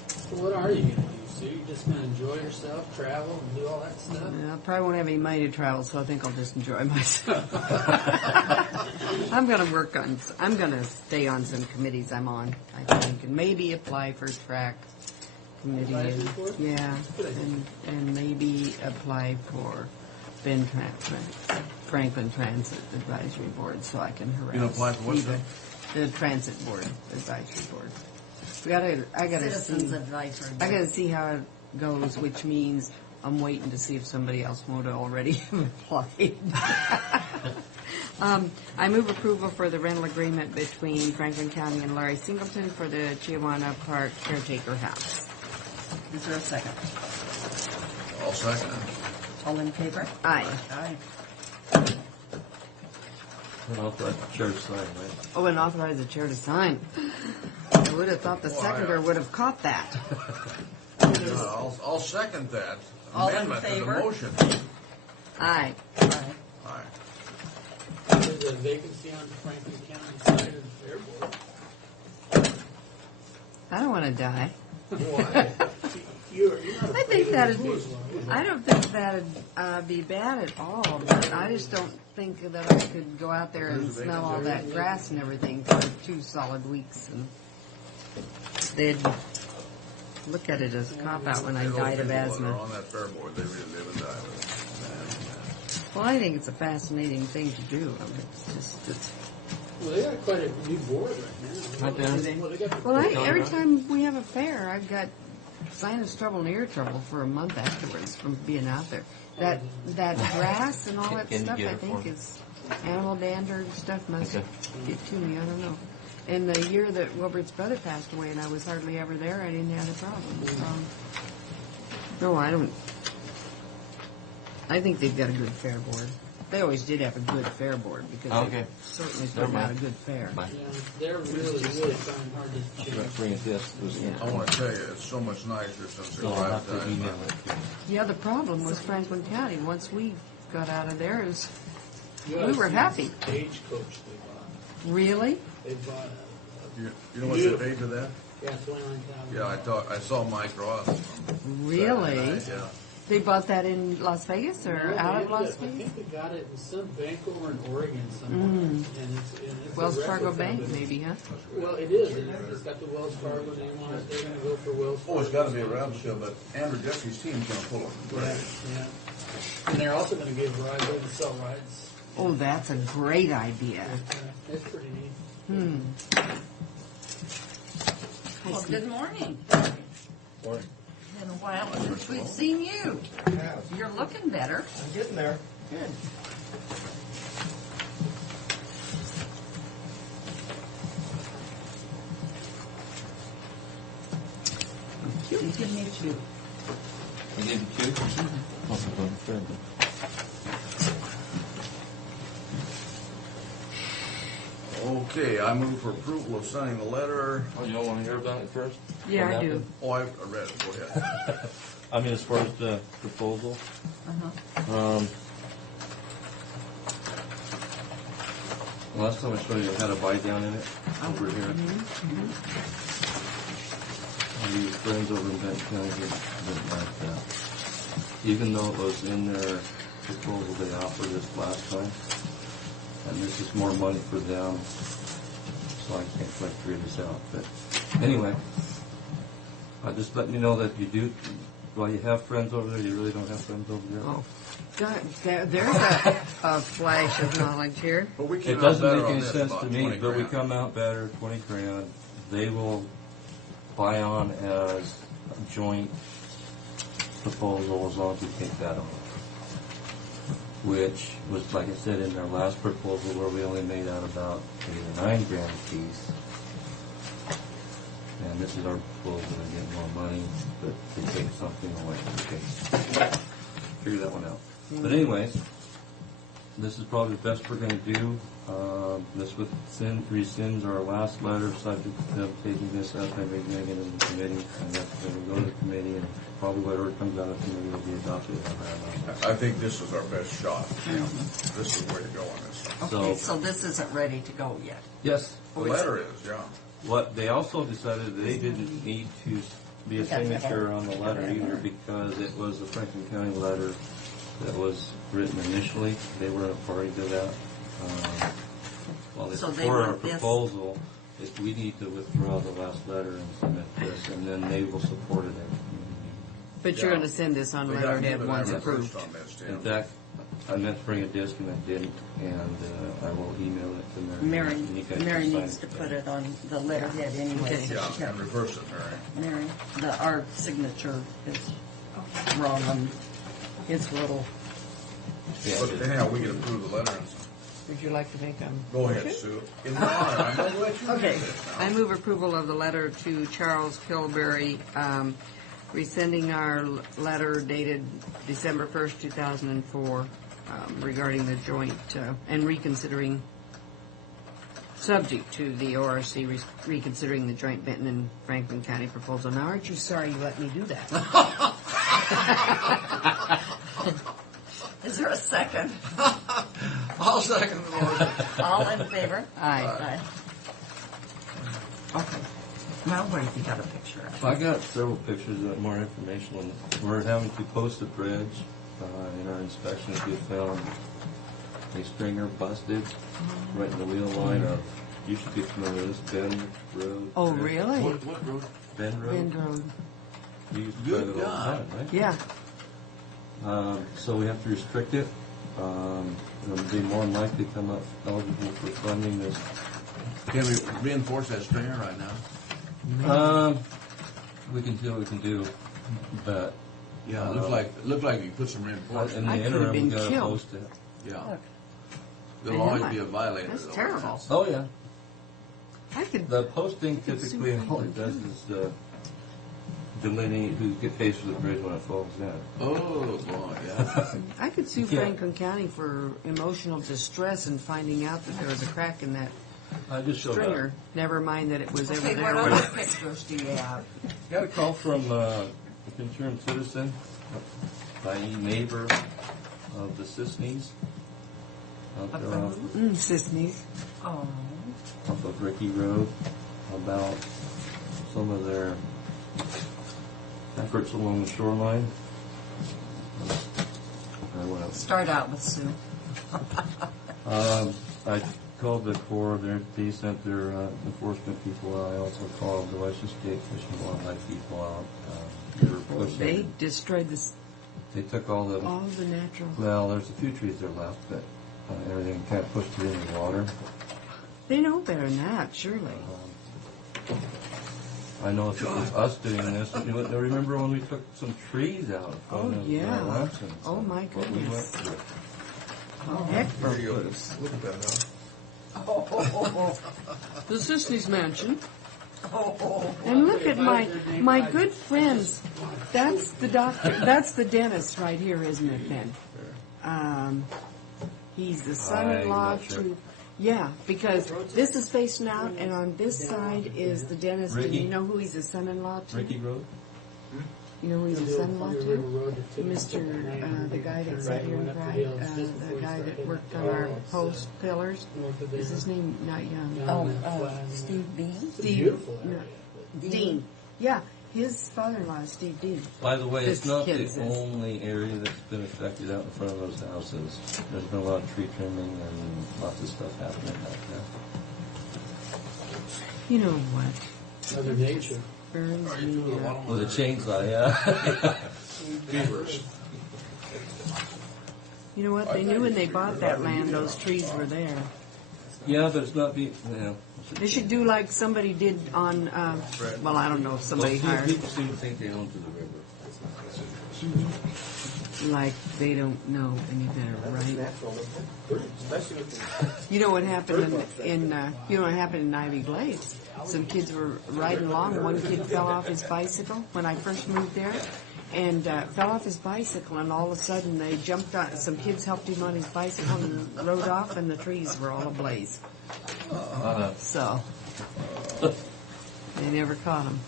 So what are you going to do? So you're just going to enjoy yourself, travel, and do all that stuff? I probably won't have any money to travel, so I think I'll just enjoy myself. I'm going to stay on some committees I'm on, I think, and maybe apply for track committee. Advisory board? Yeah, Good idea. and maybe apply for Franklin Transit Advisory Board, so I can harass. You gonna apply for what, Eva. The Transit Board, Advisory Board. I gotta Citizens see. Advisory Board. I gotta see how it goes, which means I'm waiting to see if somebody else would have already applied. I move approval for the rental agreement between Franklin County and Larry Singleton for the Chiawana Park caretaker house. Is there a second? I'll second it. All in favor? Aye. Aye. And authorize the chair to sign, right? Oh, and authorize the chair to sign. I would have thought the seconder would have caught that. Yeah, I'll second that All in amendment to the favor? motion. Aye. Aye. Aye. There's a vacancy on the Franklin County side of the Fair Board. I don't want to die. Why? You're not I think afraid that'd of be, those laws. I don't think that'd be bad at all, but I just don't think that I could go out there and smell all that grass and everything for 2 solid weeks, and they'd look at it as a cop-out when I Those died of people that are asthma. on that fair board, they really live and die with Well, I think it's a fascinating thing to do. I mean, it's Well, they got quite a new board right now. Right there. Well, they got well, every time we have a fair, I've got sinus trouble and ear trouble for a month afterwards from being out there. That grass and all that Can you stuff, get I it think, for me? is animal dander and stuff must Okay. get to me. I don't know. And the year that Wilbert's brother passed away and I was hardly ever there, I didn't have a problem. No, I don't. I think they've got a good fair board. They always did have a good fair board because Okay. they certainly Never put out a mind. good fair. Bye. Yeah, they're really trying hard to change. Bring it this. It was- Yeah. I want to tell you, it's so much nicer since they So I'll have to privatized. email it. Yeah, the problem was Franklin County. Once we got out of there, is You we oughta were see happy. the Stagecoach they bought. Really? They bought You know what's the date of that? 29,000. Yeah, I saw Mike Ross. on Really? Saturday night, Yeah. They bought that in Las Vegas or No, out they of Las ended up- I Vegas? think they got it in some bank over in Oregon somewhere. And it's a Wells replica Fargo of Bank, it. maybe, huh? Well, it is. It's got the Wells Fargo name on it. They're going to go for Wells Fargo. Oh, it's got to be a replica, but Andrew Jesse's team's going to pull it. Yeah, yeah. And they're also going to give rides, they're going to sell rides. Oh, that's a great idea. It's pretty neat. Well, good morning. Morning. Been a while since we've seen you. You're looking better. I'm getting there. Good. You can meet you. I gave you two? Also going third. Okay, I move for approval of signing the letter. Oh, you don't want to hear about it first? Yeah, What I do. happened? Oh, I read it, go ahead. I mean, as far as the proposal, last time I showed you, it had a buy down in it over here. I used friends over in Benton County who didn't like that. Even though it was in their proposal they offered this last time, and this is more money for them, so I can't quite figure this out. But anyway, I just letting you know that you do, while you have friends over there, you really don't have friends over there. Oh, God, there's a flash of knowledge here. But we It came out doesn't better make on any this, sense about to me, 20 but we grand. come out better, 20 grand. They will buy on as a joint proposal as long as we take that on. Which was, like I said, in our last proposal where we only made out about 8 or 9 grand a piece. And this is our proposal to get more money, but to take something away. Okay. Figure that one out. But anyways, this is probably the best we're going to do. This rescinds our last letter subject to them taking this up and making it in the committee. And that's going to go to the committee, and probably whatever comes out of the committee will be adopted. I think this is our best shot. This is the way to go on this. Okay, so this isn't ready to go yet. Yes. The letter is, yeah. What they also decided they didn't need to be a signature on the letter either because it was a Franklin County letter that was written initially. They weren't a party to that. While they So they support our want this- proposal, if we need to withdraw the last letter and submit this, and then they will support it. But you're going to send this on They got letterhead given once our approved. first on this, Tim. In fact, I meant to bring a disc and I didn't, and I will email it to Mary. Mary, And you guys Mary can sign needs to it. put it on the letterhead anyway. Okay. so Yeah, she and can- reverse it, Mary. Mary, our signature is wrong on its little. Yeah, But it is. anyhow, we can approve the letter. Would you like to make a Go ahead, Sue. In my honor, I'm going to let you do Okay, this now. I move approval of the letter to Charles Kilberry, rescinding our letter dated December 1st, 2004, regarding the joint, and reconsidering, subject to the ORC reconsidering the joint Benton and Franklin County proposal. Now, aren't you sorry you let me do that? Is there a second? I'll second the motion. All in favor? Aye. Okay. Well, what if you got a picture of it? I got several pictures of more information on it. We're having to post a bridge. In our inspections, we found a stringer busted right in the wheel line of, you should be familiar with this, Bend Road. Oh, really? What road? Bend Road? Bend Road. You used to drive Good it all the God. time, right? Yeah. So we have to restrict it. It'll be more than likely to come up eligible for funding this. Can we reinforce that stringer right now? We can do what we can do, but Yeah, it looked like you put some in reinforcement. the I could've interim, we been gotta killed. post it. Yeah. I There'll know always it. be a violator. That's though. terrible. Oh, yeah. I could. The posting could typically, sue all it people, does too. is delineate who pays for the bridge when it falls down. Oh, boy, yeah. I could sue Yeah. Franklin County for emotional distress in finding out that there was a crack in that I just showed stringer. up. Never mind that it was ever Okay, there. what when other I- pictures do you have? Got a call from a concerned citizen, i.e. neighbor of the Sisneys, out there off, Sisney's. Oh, off of Ricky Road, about some of their efforts along the shoreline. What else? start out with Sue. I called the Corps. They sent their enforcement people out. I also called the Western State Fish and Wildlife people out. They were pushing. They destroyed this, They took all the. all the natural. Well, there's a few trees there left, but everything kind of pushed it in the water. They know better than that, surely. I know if it was us doing this, you know, remember when we took some trees out in Oh, front of yeah. Lansing? Oh, my What we went goodness. through. Oh, heck There broke you go. loose. Look at that, huh? The Sisney's mansion. And look at my good friends. That's the doctor. That's the dentist right here, isn't it, Ben? He's the son-in-law I'm not sure. to. Yeah, because this is facing out, and on this side is the dentist. And Ricky? you know who he's a son-in-law to? Ricky Road? You know who he's a son-in-law to? Mr. The guy that sat here and cried, the guy that worked on our post pillars. Is his name not Young? Oh, Steve Bean? Steve. Beautiful No, area. Dean. Yeah, his father-in-law is Steve Dean. By the way, it's This not kid the says- only area that's been affected out in front of those houses. There's been a lot of tree trimming and lots of stuff happening out there. You know what? Mother Nature. Burns Are you me doing the up. one With a with chainsaw, yeah. the beavers? You know what? They knew when they bought that land, those trees were there. Yeah, but it's not being, They should do like somebody did on, well, I don't know if somebody hired, People seem to think they own to the river. like they don't know any better, right? You know what happened you know what happened in Ivy Glades? Some kids were riding along, and one kid fell off his bicycle when I first moved there, and fell off his bicycle, and all of a sudden they jumped on, some kids helped him on his bicycle and rode off, and the trees were all ablaze. So, they never caught him.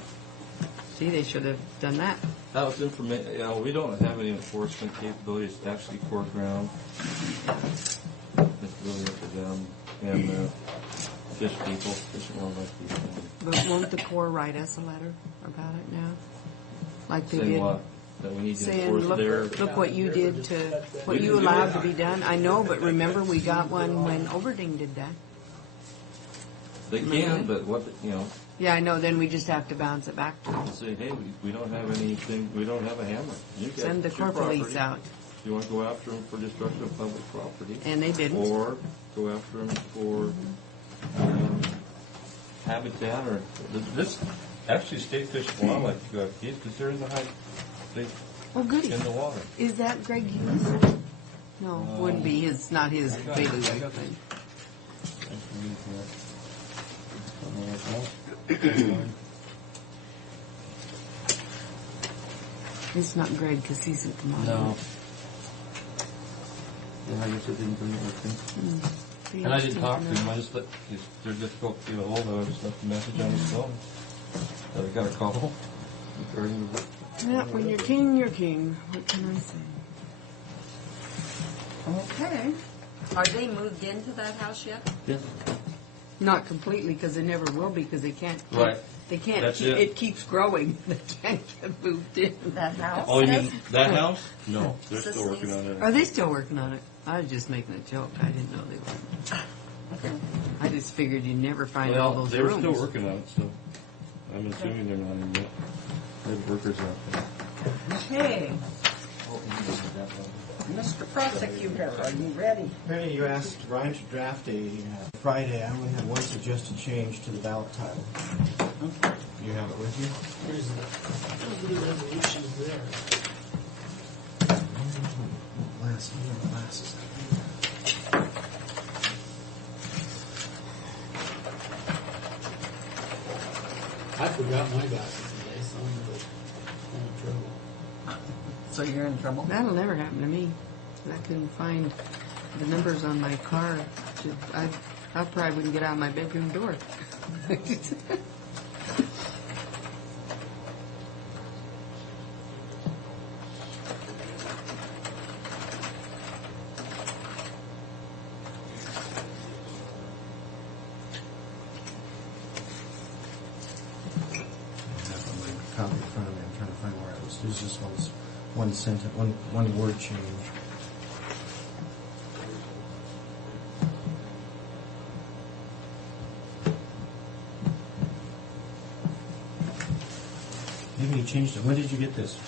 See, they should have done that. That was information, we don't have any enforcement capabilities, it's actually court ground. It's really up to them and the fish people, fish and wildlife people. But won't the Corps write us a letter about it now? Like they Saying did? what? That we need to Saying, enforce their. look what you did to, what you allowed to be done. I know, but remember, we got one when Overding did that. They can, but what, Yeah, I know, then we just have to bounce it back to them. say, hey, we don't have anything, we don't have a hammer. You guys, Send the it's your Corps police property. out. You want to go after them for destruction of public property? And they didn't. Or go after them for habitat or, this, actually state fish and wildlife to go after these because they're in the high, they, Oh, goody. in the water. Is that Greg Hughes? No, wouldn't be. It's not his bailiwick thing. It's not Greg because he's at the moment. No. Yeah, I guess I didn't bring it with me. And I didn't talk to him, I just let, they're difficult to get a hold of, I just left a message on his phone. That I got a call. Regarding the- Yeah, when you're king, you're king. What can I say? Okay. Are they moved into that house yet? Yes. Not completely, because they never will be, because they can't. Right. They can't. That's Keep, it. it keeps growing. They can't get moved in. That house? Oh, you mean that house? No, they're still Sisney's. working on it. Are they still working on it? I was just making a joke. I didn't know they were. I just figured you'd never find all Well, those they were rooms. still working on it, so I'm assuming they're not in yet. They have workers out there. Okay. Mr. Prosecutor, are you ready? Mary, you asked Ryan to draft a Friday. I only have one suggested change to the ballot title. You have it with you? There's the resolution there. Glasses. I forgot my glasses today, so I'm good. So you're in trouble? That'll never happen to me. I couldn't find the numbers on my car. I probably wouldn't get out of my bedroom door. Copy in front of me. I'm trying to find where it was. There's just one sentence, one word change. Maybe you changed it. When did you get this?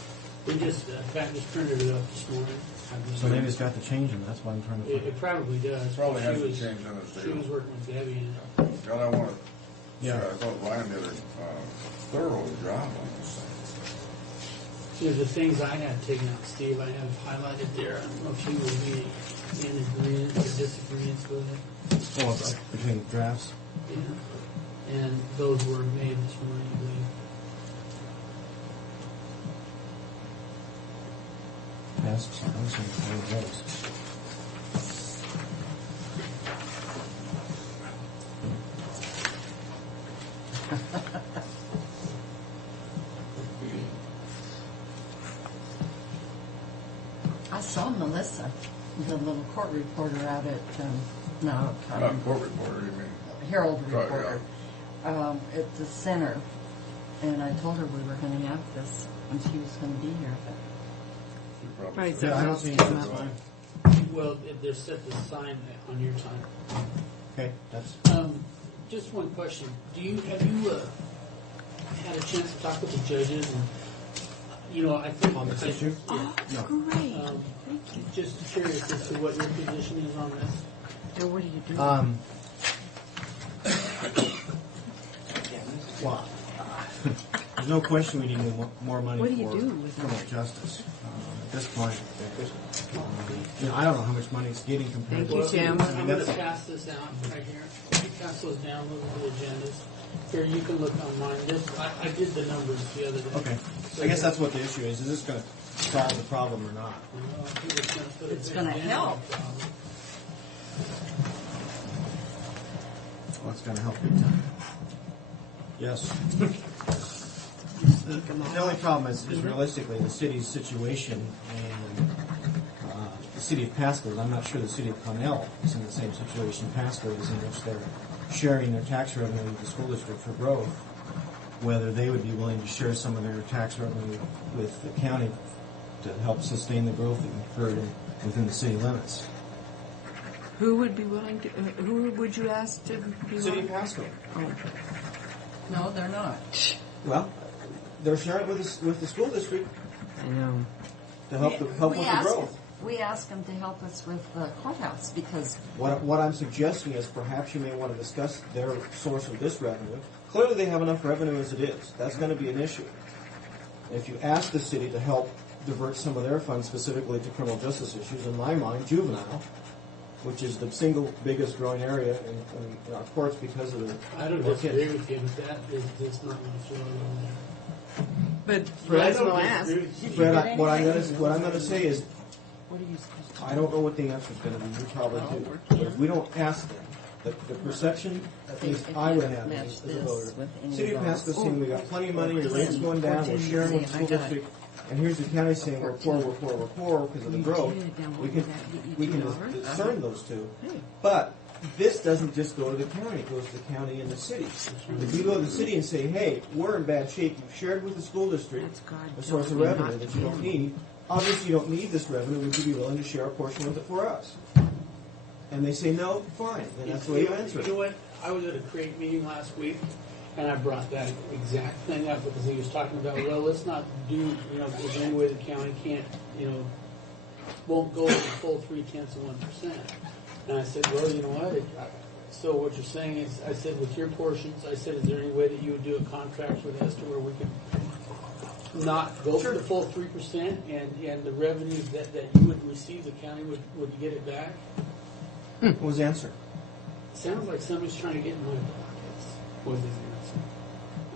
We just, Pat just printed it up this morning. So maybe it's got the change in it. That's why I'm trying to find It probably does. Probably has She to was- change in it, She too. was working with Debbie and God, I want to. Yeah. I thought Ryan did a thorough job on this thing. the things I had taken out, Steve, I have highlighted there. I don't know if you would be in agreement or disagreement with it. Oh, between drafts. Yeah. And those were made this morning, I believe. Masks. I was saying one of those. I saw Melissa, the little court reporter out at, Not court reporter, you mean? Herald Right, reporter, at the center. And I told her we were going to have this, and she was going to be here. She probably Right, should. Yeah, I don't see anything that's fine. Well, they're set to sign on your time. Okay, that's. Just one question. Have you had a chance to talk with the judges? And, I think On this issue? Oh, No. great. Just curious as to what your position is on this. So what do you do? Well, there's no question we need more money What do you for do with criminal that? justice. At this point, I don't know how much money it's getting compared Thank you, to. Tim. I'm going to pass this out right here. You pass those down, those are the agendas. Here, you can look on mine. I did the numbers the other day. Okay. I guess that's what the issue is. Is this going to solve the problem or not? It's going to help. Well, it's going to help big time. Yes. The only problem is realistically the city's situation and the city of Pasco. I'm not sure the city of Connell is in the same situation Pasco is, in which they're sharing their tax revenue with the school district for growth. Whether they would be willing to share some of their tax revenue with the county to help sustain the growth that occurred within the city limits. Who would be willing to? Who would you ask to be City willing? of Pasco. Oh. No, they're not. Well, they're sharing it with the school district I know. to help with the growth. We asked them to help us with the courthouse because What I'm suggesting is perhaps you may want to discuss their source of this revenue. Clearly, they have enough revenue as it is. That's going to be an issue. If you ask the city to help divert some of their funds specifically to criminal justice issues, in my mind, juvenile, which is the single biggest growing area in our courts because of the I don't more disagree kids. with you, but that's not going to throw it on there. But But I might as well don't ask. disagree with you. Fred, what I'm going to say is, what are you supposed to I don't know what the answer is going to be. You probably do. But if we don't ask them, the perception, at least I would have as a voter. City of Pasco saying we got plenty of money, your rate's going down, we're sharing with the school district, and here's the county saying we're poor because of the growth. We can discern those two. But this doesn't just go to the county, it goes to the county and the city. If you go to the city and say, hey, we're in bad shape, you've shared with the school district a source of revenue that you don't need, obviously you don't need this revenue, would you be willing to share a portion with it for us? And they say, no, fine, then that's the way you answer You know it. what? I was at a CREATE meeting last week, and I brought that exact thing up because he was talking about, well, let's not do, is there any way the county can't, won't go the full 0.3%. And I said, well, you know what? So what you're saying is, I said, with your portions, I said, is there any way that you would do a contract with us to where we could not go for the full 3% and the revenues that you would receive, the county would get it back? What was the answer? Sounds like somebody's trying to get in my pockets, was his answer.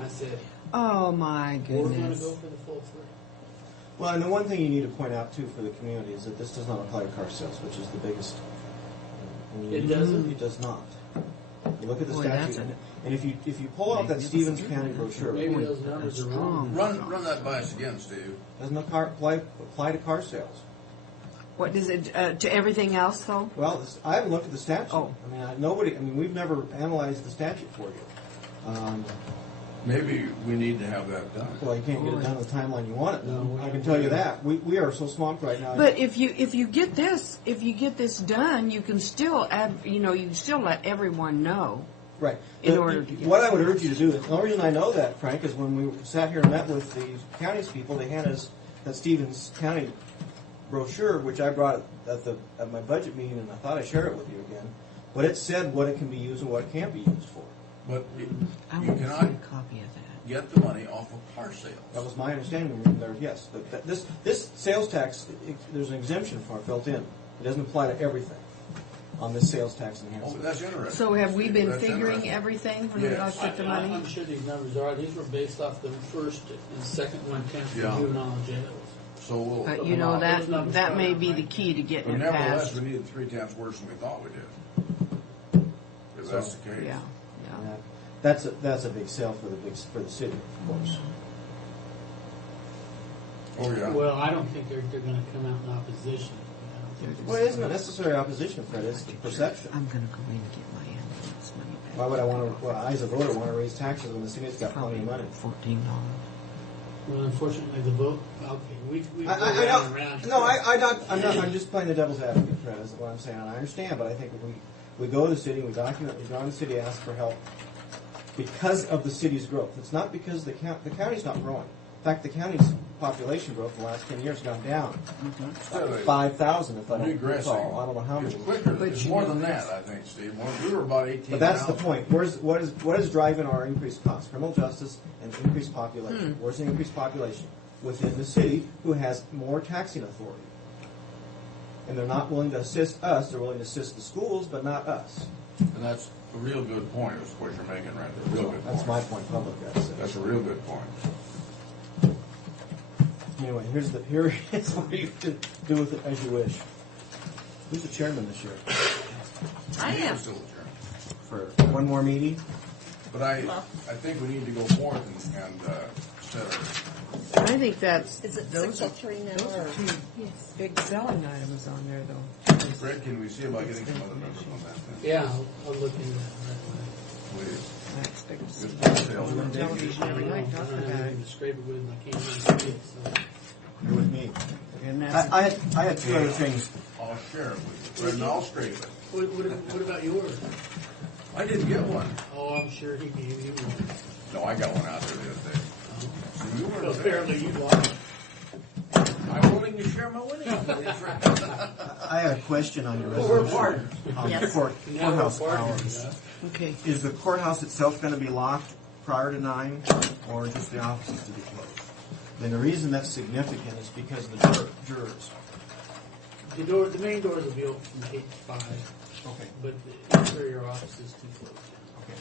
I said, Oh my we're going to goodness. go for the full 3. Well, and the one thing you need to point out too for the community is that this does not apply to car sales, which is the biggest. It doesn't? It does not. You look at the Boy, statute, that's and if you pull out that Stevens County brochure, Maybe those numbers are wrong. Run that by us again, Steve. doesn't apply to car sales. What does it, to everything else though? Well, I haven't looked at the statute. Oh. I mean, we've never analyzed the statute for you. Maybe we need to have that done. Well, you can't get it done in the timeline you want it done. I can tell you that. We are so swamped right now. But if you get this done, you can still you can still let everyone know. Right. In order to get what I would urge you to do, the only reason I know that, Frank, is when we sat here and met with the county's people, they handed us that Stevens County brochure, which I brought at my budget meeting, and I thought I'd share it with you again. But it said what it can be used and what it can't be used for. But you I want cannot a copy of that. get the money off of car sales. That was my understanding there, yes. But this sales tax, there's an exemption for it built in. It doesn't apply to everything on this sales tax Oh, enhancement. that's interesting. So have we been That's figuring interesting. everything when we Yes. got the money? I'm sure these numbers are. These were based off the first and second 1/10 Yeah. for juvenile jails. So we'll. But Those you know numbers that are may out, be right? the key to But getting it nevertheless, passed. we needed 3/10 worse than we thought we did. If that's the case. Yeah, And that's a big sale for the city, of course. Oh, yeah. Well, I don't think they're going to come out in opposition. I don't think Well, it isn't a necessary opposition, Fred. It's the perception. I'm going to go in and get my ambulance money back. Why would I as a voter want to raise taxes when the city's got plenty of money? $14. Well, unfortunately, the vote. Okay, we go I round and don't. round. No, I'm just playing the devil's advocate, Fred. Is what I'm saying. I understand, but I think if we go to the city, we document, we go to the city, ask for help because of the city's growth. It's not because the county's not growing. In fact, the county's population growth in the last 10 years has gone down. Still, 5,000, if I don't regressing. recall. I don't know how many. It's quicker. It's more than that, I think, Steve. We were about 18,000. But that's the point. What is driving our increased costs? Criminal justice and increased population. Where's the increased population? Within the city, who has more taxing authority. And they're not willing to assist us. They're willing to assist the schools, but not us. And that's a real good point, is what you're making right there. Real good point. That's my point publicly. I'd say. That's a real good point. Anyway, here is what you can do with it as you wish. Who's the chairman this year? I am. Still adjourned. For one more meeting? But I think we need to go forth and set our. I think that's Is it those are 6:03 now? those are or- two Yes. big selling items on there though. Fred, can we see about getting some other numbers on that then? Yeah, I'll look into that Please. I expect to see Just that sales. on television every right away. night I talking don't have about it. anything to scrape it with, and I can't even see it. So. You're with me. And that's I had two other things. I'll share it with you. Fred, and I'll scrape it. What about yours? I didn't get one. Oh, I'm sure he gave you one. No, I got one out there the other day. So you Well, weren't there. apparently you lost. I'm willing to share my winnings with you, Fred. I had a question on your Well, we're resolution. partners. On Yes. Now we're courthouse partners, hours. okay. Is the courthouse itself going to be locked prior to 9, or just the offices to be closed? And the reason that's significant is because of the jurors. The main doors will be open from 8 to 5, Okay. but the interior office is too close. Okay,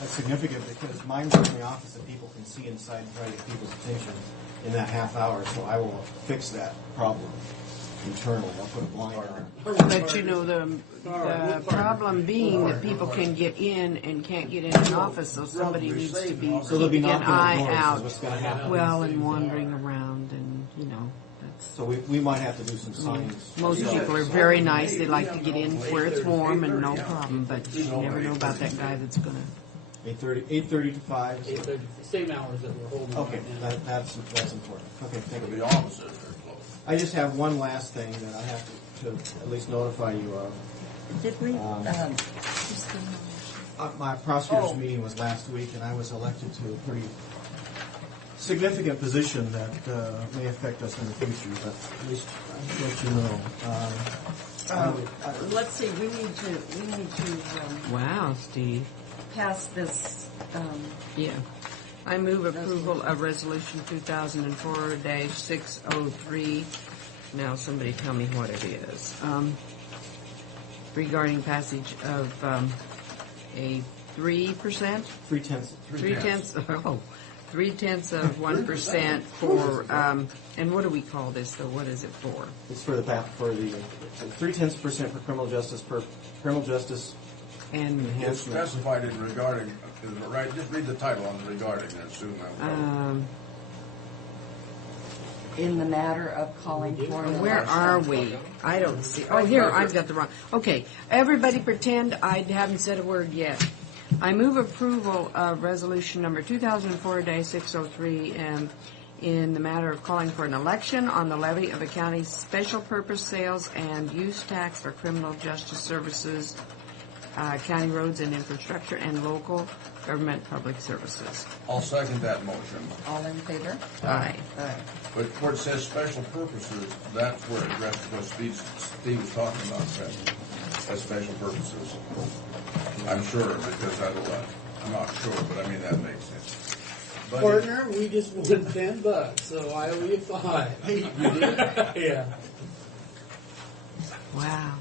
that's significant because mine's in the office that people can see inside and try to get people's attention in that half hour, so I will fix that problem internally. I'll put a blind on it. But you know, the problem being that people can get in and can't get in an office, so somebody needs to be So they'll be keeping an knocking on eye doors is out. what's going to happen. Well, and wandering around, and you know, that's. So we might have to do some signs. Most people are very nice. They like to get in where it's warm and no problem, but you never know about that guy that's gonna. 8:30 to 5. 8:30, same hours that we're holding Okay, right now. that's important. Okay, thank you. The offices are closed. I just have one last thing that I have to at least notify you of. Did we? Just the nomination. My prosecutor's meeting was last week, and I was elected to a pretty significant position that may affect us in the future, but at least I'll let you know. Let's see. We need to Wow, Steve. pass this. Yeah. I move approval of resolution 2004-603. Now, somebody tell me what it is. Regarding passage of a 3%? 3/10. 3/10, 0.3% for, and what do we call this though? What is it for? It's for the 0.3% for criminal justice And It's enhancement. specified in regarding, is it right? Just read the title on the regarding there, Sue. In the matter of calling for an Where election. are we? I don't see. Oh, here, I've got the wrong. Okay, everybody pretend I haven't said a word yet. I move approval of resolution number 2004-603 and in the matter of calling for an election on the levy of a county's special purpose sales and use tax for criminal justice services, county roads and infrastructure, and local government public services. I'll second that motion. All in favor? Aye. Aye. But where it says special purposes, that's where it addresses what Steve was talking about, as special purposes. I'm sure, because I'm not sure, but I mean, that makes sense. But Partner, we just won $10, so I owe you 5. Hey, you did? Yeah. Wow.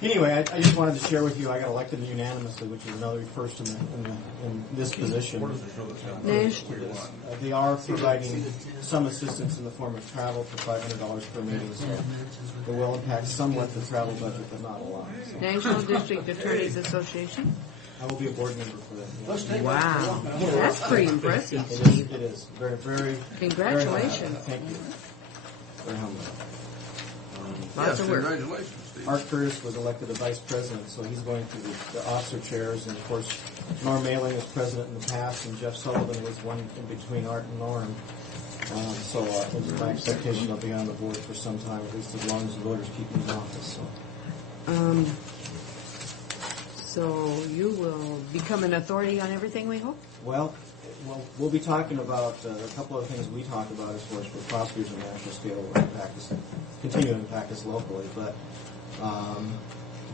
Anyway, I just wanted to share with you, I got elected unanimously, which is another first in this position. Where does it show this down? Nash. They are providing some assistance in the form of travel for $500 per meeting, so it will impact somewhat the travel budget, but not a lot. So National District Attorneys Association? I will be a board member for that. Wow. That's pretty impressive, It Steve. is. Very, very. Congratulations. Very thank you. Very humble. Lots Yes, of work. congratulations, Steve. Art Curtis was elected a vice president, so he's going through the officer chairs, and of course, Norm Mailing was president in the past, and Jeff Sullivan was one in between Art and Norm. So it's my expectation I'll be on the board for some time, at least as long as the voters keep me in office. So you will become an authority on everything, we hope? Well, we'll be talking about a couple of things we talk about as far as for prosecutors on a national scale will impact us, continue to impact us locally, but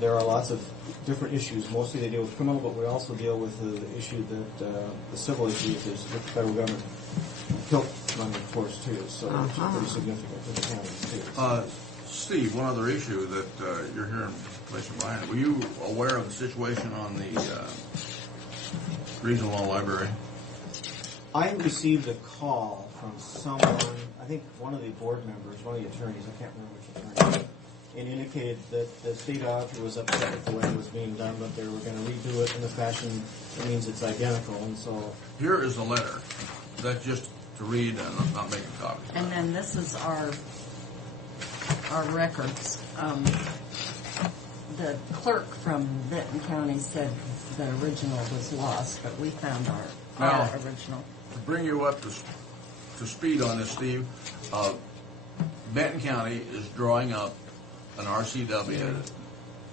there are lots of different issues. Mostly they deal with criminal, but we also deal with the issue that the civil issues is with the federal government tilt money, of course, too. So it's pretty significant for the counties, too. Steve, one other issue that you're here in place of Brian. Were you aware of the situation on the regional law library? I received a call from someone, I think one of the board members, one of the attorneys, I can't remember which attorney, and indicated that the state auditor was upset with the way it was being done, but they were going to redo it in the fashion that means it's identical, and so... Here is the letter. That's just to read and not make a copy. And then this is our records. The clerk from Benton County said the original was lost, but we found our original. To bring you up to speed on this, Steve, Benton County is drawing up an RCW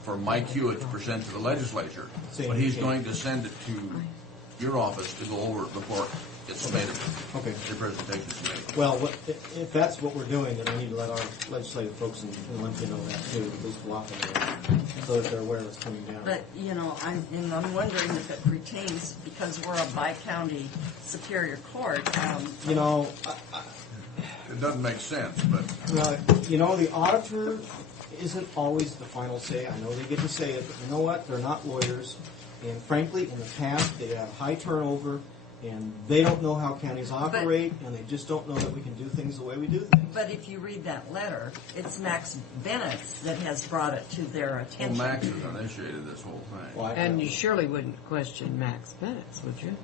for Mike Hewitt to present to the legislature, but he's going to send it to your office to go over it before it's submitted. Okay. The presentation is made. Well, if that's what we're doing, then I need to let our legislative folks in Olympia know that too, at least blocking it, so that they're aware it's coming down. But, I'm wondering if it pertains, because we're a bi-county superior court. You know, It doesn't make sense, but well, the auditor isn't always the final say. I know they get to say it, but you know what? They're not lawyers, and frankly, in the past, they have high turnover, and they don't know how counties operate, and they just don't know that we can do things the way we do things. But if you read that letter, it's Max Bennett that has brought it to their attention. well, Max has initiated this whole thing. Well, And you surely wouldn't question Max Bennett's, would you?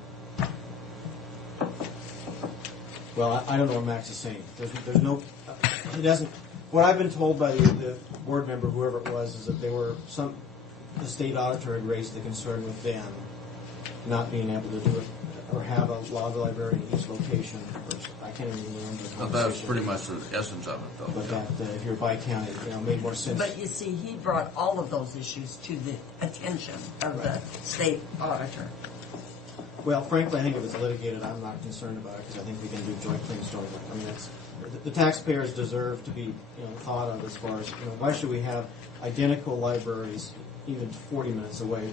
Well, I don't know what Max is saying. There's no, he doesn't, what I've been told by the board member, whoever it was, is that the state auditor had raised the concern with them not being able to do it, or have a law library in each location. I can't even remember the But that's conversation. pretty much the essence of it, though. But that, if you're bi-county, made more sense. But you see, he brought all of those issues to the attention of the state auditor. Well, frankly, I think if it's litigated, I'm not concerned about it, because I think we can do joint things jointly. I mean, the taxpayers deserve to be thought of as far as, why should we have identical libraries even 40 minutes away,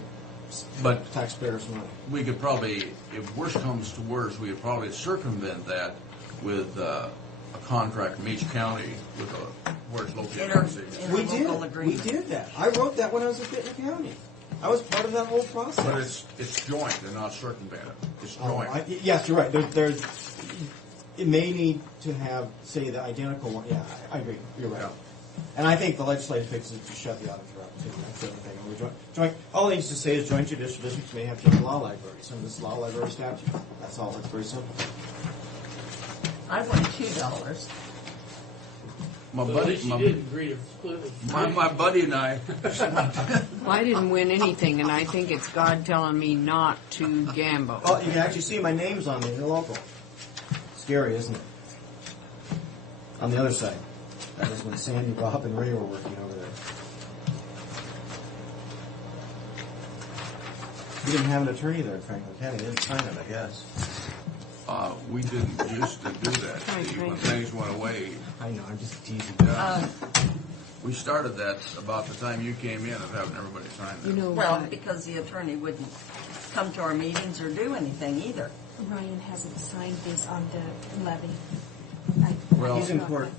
But taxpayers' money? we could probably, if worse comes to worse, we could probably circumvent that with a contract from each county with where it's located. We did that. I wrote that when I was at Benton County. I was part of that whole process. But it's joint and not circumvented. It's joint. Yes, you're right. There's it may need to have, say, the identical one. Yeah, I agree. You're right. And I think the legislative fix is to shut the auditor up too. That's the other thing. All it needs to say is joint judicial districts may have joint law libraries under this law library statute. That's all. It's very simple. I won $2. Well, at least you did agree to split it. My buddy and I, Well, I didn't win anything, and I think it's God telling me not to gamble. Well, you can actually see my name's on there. You're local. Scary, isn't it? On the other side. That was when Sandy, Bob, and Ray were working over there. We didn't have an attorney there in Franklin County. They didn't sign it, I guess. we didn't used to do that, Steve, when things went away. I know, I'm just teasing. We started that about the time you came in of having everybody sign that. You know, Well, because the attorney wouldn't come to our meetings or do anything either. Ryan hasn't signed this on the levy. Well, He's in court.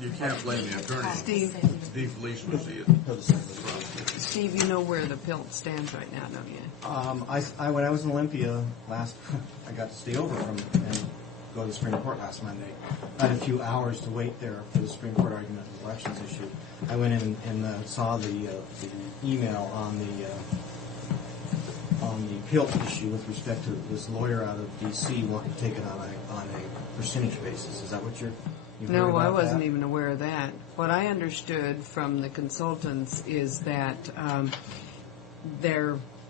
You can't blame the attorney. Steve, Felice was the Steve, you know where the PILT stands right now, don't you? When I was in Olympia last, I got to stay over from and go to the Supreme Court last Monday. I had a few hours to wait there for the Supreme Court argument of the elections issue. I went in and saw the email on the PILT issue with respect to this lawyer out of D.C. wanting to take it on a percentage basis. Is that what you've heard No, about I wasn't that? even aware of that. What I understood from the consultants is that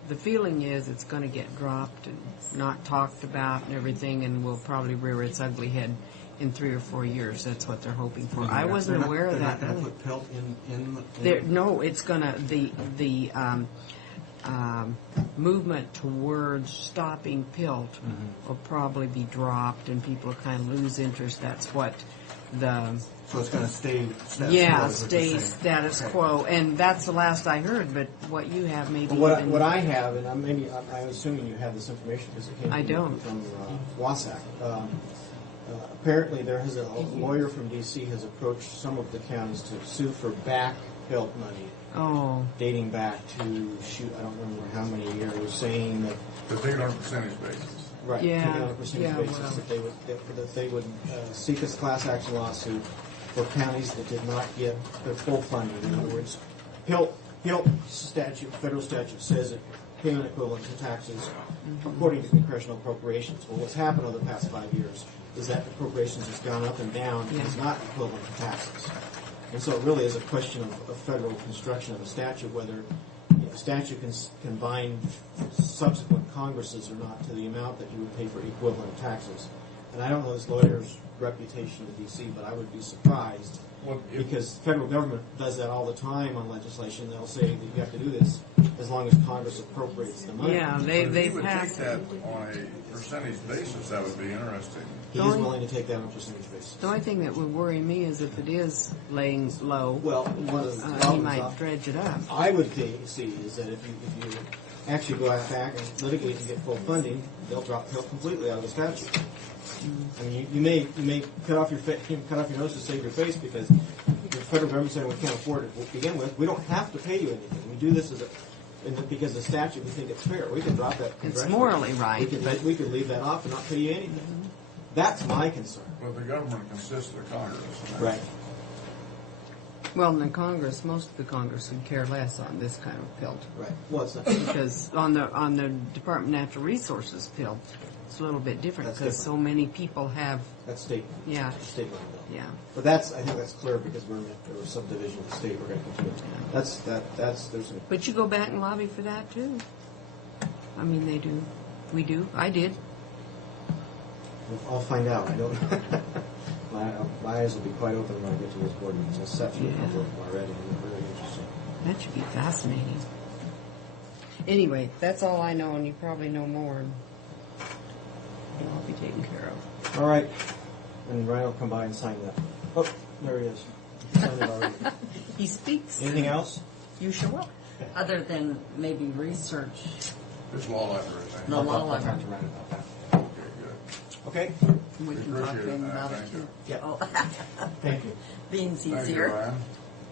the feeling is it's going to get dropped and not talked about and everything, and will probably rear its ugly head in 3 or 4 years. That's what they're hoping for. I wasn't aware of that. They're not going to put PILT in No, it's going to the movement towards stopping PILT will probably be dropped, and people will kind of lose interest. That's what the So it's going to stay status quo. yeah is what you're stay saying. status Okay. quo, and that's the last I heard. But what you have maybe Well, even, what I have, and I'm assuming you have this information because it came I don't. from WASAC. Apparently, there has a lawyer from D.C. has approached some of the counties to sue for back PILT money dating back to I don't remember how many years, saying that But they on a percentage basis. right, Yeah, taken on a percentage yeah, basis well. that they would seek a class action lawsuit for counties that did not get their full funding. In other words, PILT statute, federal statute says that payment equivalent to taxes according to congressional appropriations. Well, what's happened over the past 5 years is that appropriations has gone up and down and is not equivalent to taxes. And so it really is a question of federal construction of a statute, whether a statute can bind subsequent Congresses or not to the amount that you would pay for equivalent taxes. And I don't know this lawyer's reputation in D.C., but I would be surprised because the federal government does that all the time on legislation. They'll say that you have to do this as long as Congress appropriates the money. Yeah, If they you would take passed. that on a percentage basis, that would be interesting. He is willing to take that on a percentage basis. The only thing that would worry me is if it is laying low, Well, one of the he problems might dredge it up. I would see is that if you actually go back and litigate and get full funding, they'll drop PILT completely out of the statute. I mean, you may cut off your nose to save your face because the federal government saying we can't afford it to begin with. We don't have to pay you anything. We do this because the statute we think it's fair. We can drop that. It's congressionally. morally right, We could leave that off and not pay you anything. That's my concern. But the government consists of Congress. Right. Well, in the Congress, most of the Congress would care less on this kind of PILT. Right. Well, it's not. Because on the Department of Natural Resources PILT, it's a little bit different That's because different. so many people have. That's state. Yeah. State level. Yeah. But I think that's clear because we're a subdivision of the state. We're going to continue. There's a But you go back and lobby for that too. I mean, they do. We do. I did. I'll find out. I don't. My eyes will be quite open when I get to those board meetings. I've sat through a couple of them already, and they're very interesting. That should be fascinating. Anyway, that's all I know, and you probably know more. And I'll be taken care of. All right, and Ryan will come by and sign that. Oh, there he is. He signed it already. He speaks. Anything else? You show up. Other than maybe research. There's law libraries. I think. The law I'll talk library. to Ryan about that. Okay, good. Okay. We can talk to him about it too. Yeah. Oh, Thank you. being's Thank you, easier. Ryan.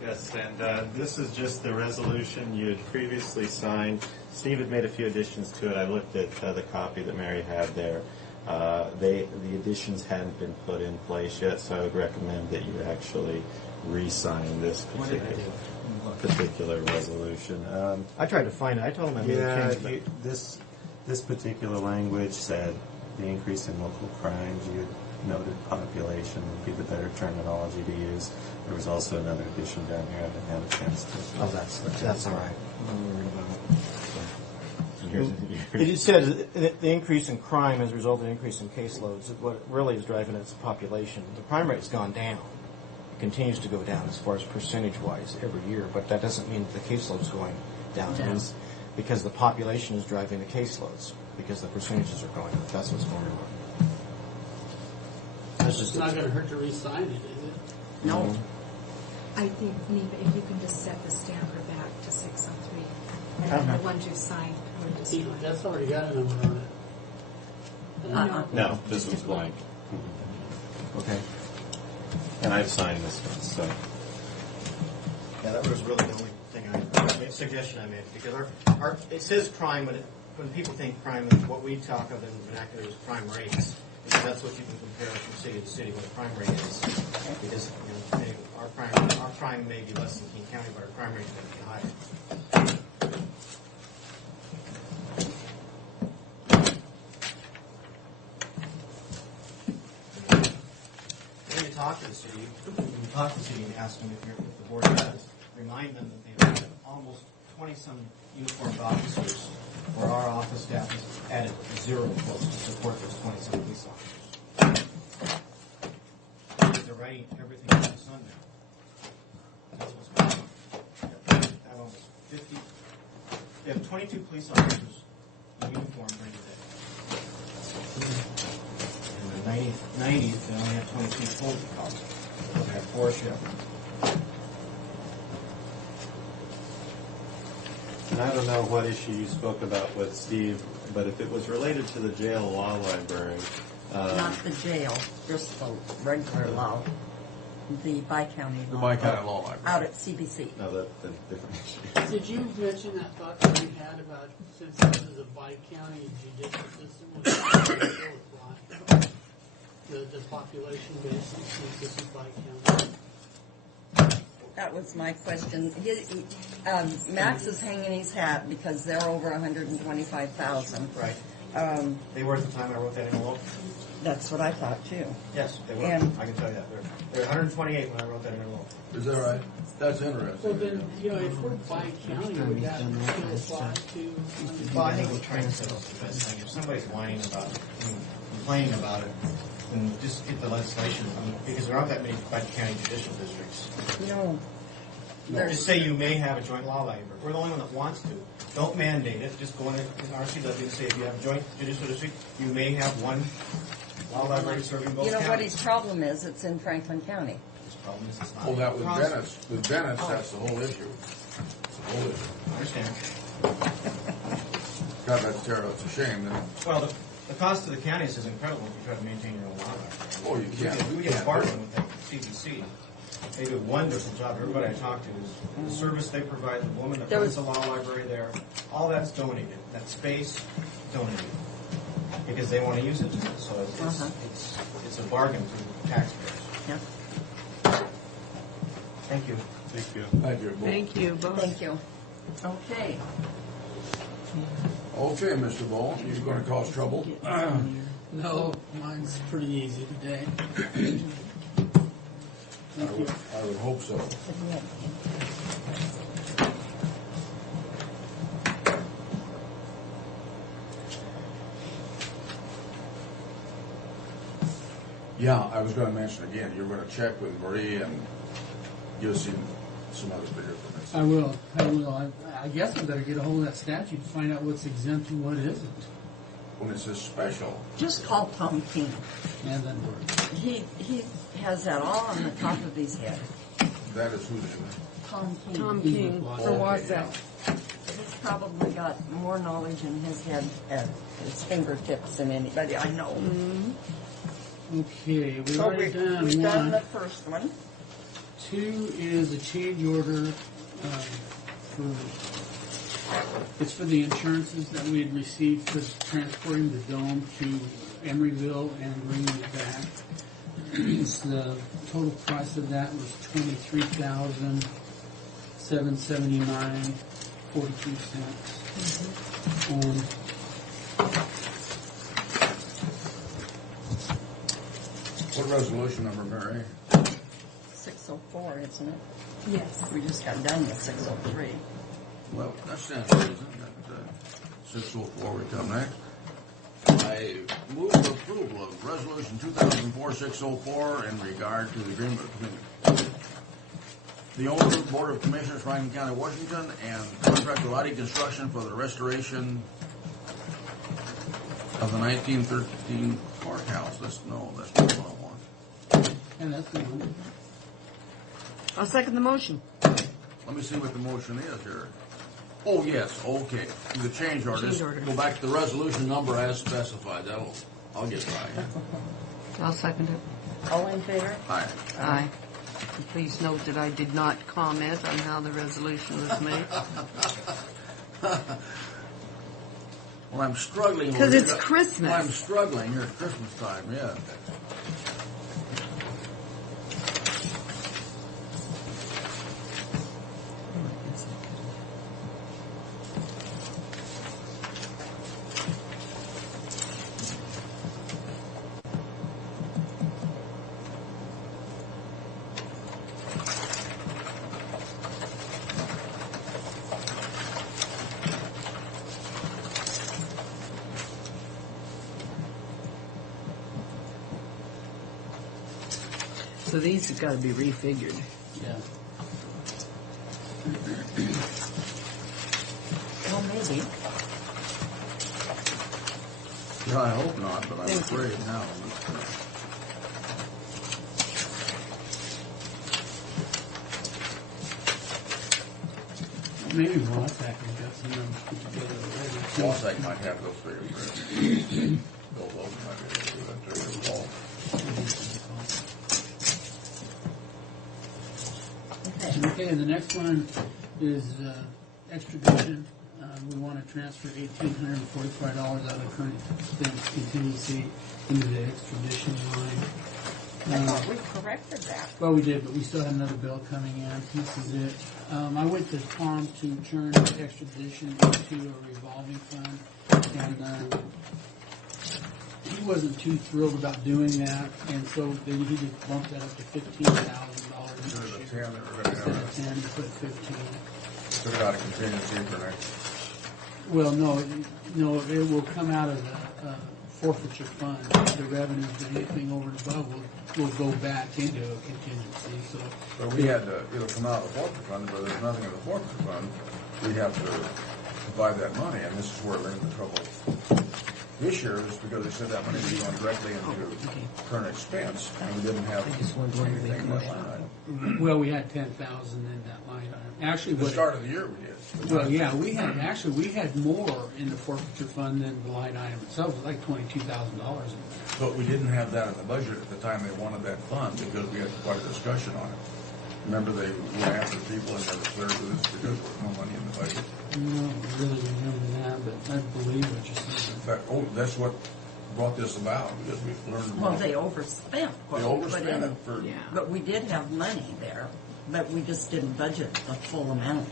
Yes, and this is just the resolution you had previously signed. Steve had made a few additions to it. I looked at the copy that Mary had there. The additions hadn't been put in place yet, so I would recommend that you actually re-sign this particular resolution. I tried to find it. I told him I made Yeah, a change. this particular language said the increase in local crimes, you noted population would be the better terminology to use. There was also another addition down here I didn't have a chance to. Oh, that's all right. I'm not worried about it. Here's- It said the increase in crime as a result of the increase in caseloads. What really is driving it is the population. The crime rate's gone down. It continues to go down as far as percentage-wise every year, but that doesn't mean the caseload's going down. It means because the population is driving the caseloads, because the percentages are going up. That's what's going on. That's It's just not gonna hurt to re-sign it, is it? No. I think, Neva, if you can just set the stamper back to 603, and then the ones you signed, we're just See, fine. that's already got a number on it. No, this was blank. okay. And I've signed this one, so. Yeah, that was really the only thing suggestion I made, because it says crime, but when people think crime, what we talk of in vernacular is crime rates, because that's what you can compare from city to city, what a crime rate is. Because our crime may be less than King County, but our crime rate is going to be higher. When you talk to the city, and ask them if the board does, remind them that they've had almost 20-some uniformed officers, where our office staff has added 0 posts to support those 20-some police officers. They're writing everything under the sun now. That's what's going on. They have almost 50. They have 22 police officers in uniform during the day. In the 90s, they only had 22 full officers. They had 4 shifts. And I don't know what issue you spoke about with Steve, but if it was related to the jail law library. Not the jail, just the regular law, the Bi-County The law. Bi-County Law Library. Out at CBC. No, that's a different issue. Did you mention that thought that we had about, since this is a bi-county judicial system, would it apply? The population base, since this is bi-county? That was my question. Max is hanging his hat because they're over 125,000. Right. They were at the time I wrote that envelope. That's what I thought too. Yes, they were. And- I can tell you that. They're 128 when I wrote that envelope. Is that right? That's interesting. So then, if we're bi-county, would that still apply to? Well, I think what Trent said was the best thing. If somebody's whining about it, complaining about it, then just get the legislation. Because there aren't that many county judicial districts. No. Just say you may have a joint law library. We're the only one that wants to. Don't mandate it. Just go in RCW and say if you have a joint judicial district, you may have one law library serving both You know what counties. his problem is? It's in Franklin County. His problem is it's not. Well, that was Process. Venice. With Venice, that's the whole issue. It's the whole issue. I understand. God, that's terrible. It's a shame. Well, the cost to the counties is incredible if you try to maintain your own law library. Oh, you can't. We get a bargain with the CDC. They do a wonderful job. Everybody I talk to is the service they provide, the woman that runs the law library there, all that's donated. That space, donated. Because they want to use it. So it's a bargain to taxpayers. Yeah. Thank you. Thank you. Thank you. Thank you both. Thank you. Okay. Okay, Mr. Ball, you're going to cause trouble. No, mine's pretty easy today. Thank you. I would hope so. Yeah, I was going to mention again, you're going to check with Marie and give us some other bigger information. I will. I guess I better get a hold of that statute to find out what's exempt and what isn't. When it says special, Just call Tom King. And then He has that all on the top of his head. that is who they Tom King. Tom King for Wausau. He's probably got more knowledge in his head at his fingertips than anybody I know. Okay, we So already we've done the one. first one. 2 is a change order it's for the insurances that we had received for transporting the dome to Emeryville and bringing it back. The total price of that was $23,779.42. What resolution number, Mary? 604, isn't it? Yes. We just got done with 603. Well, that stands to reason. 604 we come next. I move for approval of Resolution 2004-604 in regard to the agreement between the owner, Board of Commissioners, Franklin County, Washington, and contract with Lottie Construction for the restoration of the 1913 courthouse. That's not what I want. And that's the one. I'll second the motion. Let me see what the motion is here. Oh, yes, okay. The change order. Change order. Go back to the resolution number as specified. I'll get by. I'll second it. All in favor? Aye. Aye. And please note that I did not comment on how the resolution was made. Well, I'm struggling. 'Cause it's Christmas. Well, I'm struggling here at Christmas time, yeah. So these have got to be refigured. Yeah. Well, maybe. Yeah, I hope not, but I'm Thank you. afraid now. Maybe Wasack has got some numbers put together already. Wasack might have those figures. Bill Logan might be able to do that too, as well. Okay, and the next one is extradition. We want to transfer $1,845 out of the current expense contingency into the extradition line. I thought we corrected that. Well, we did, but we still have another bill coming in. This is it. I went to Tom to turn the extradition into a revolving fund, and he wasn't too thrilled about doing that, and so then he just bumped that up to $15,000. Instead of the 10 that we're going to Instead have, of 10, he put 15. took it out of contingency for next. Well, no, it will come out of the forfeiture fund. The revenues, anything over and above will go back into a contingency, so. But we had to, it'll come out of the forfeiture fund, but there's nothing in the forfeiture fund. We have to provide that money, and this is where we're in the trouble this year, is because they said that money would be going directly into current expense, and we didn't have anything in that line item. Well, we had 10,000 in that line item. Actually, At the what- start of the year we did. Well, yeah, we had more in the forfeiture fund than the line item itself. It was like $22,000. But we didn't have that in the budget at the time they wanted that fund, because we had quite a discussion on it. Remember, they went after people and never cleared with us because there was no money in the budget. I don't really remember that, but I believe what you're saying. In fact, that's what brought this about, because we learned Well, about they it. overspent. what They we put overspent in. it for, But we did have money there, but we just didn't budget the full amount.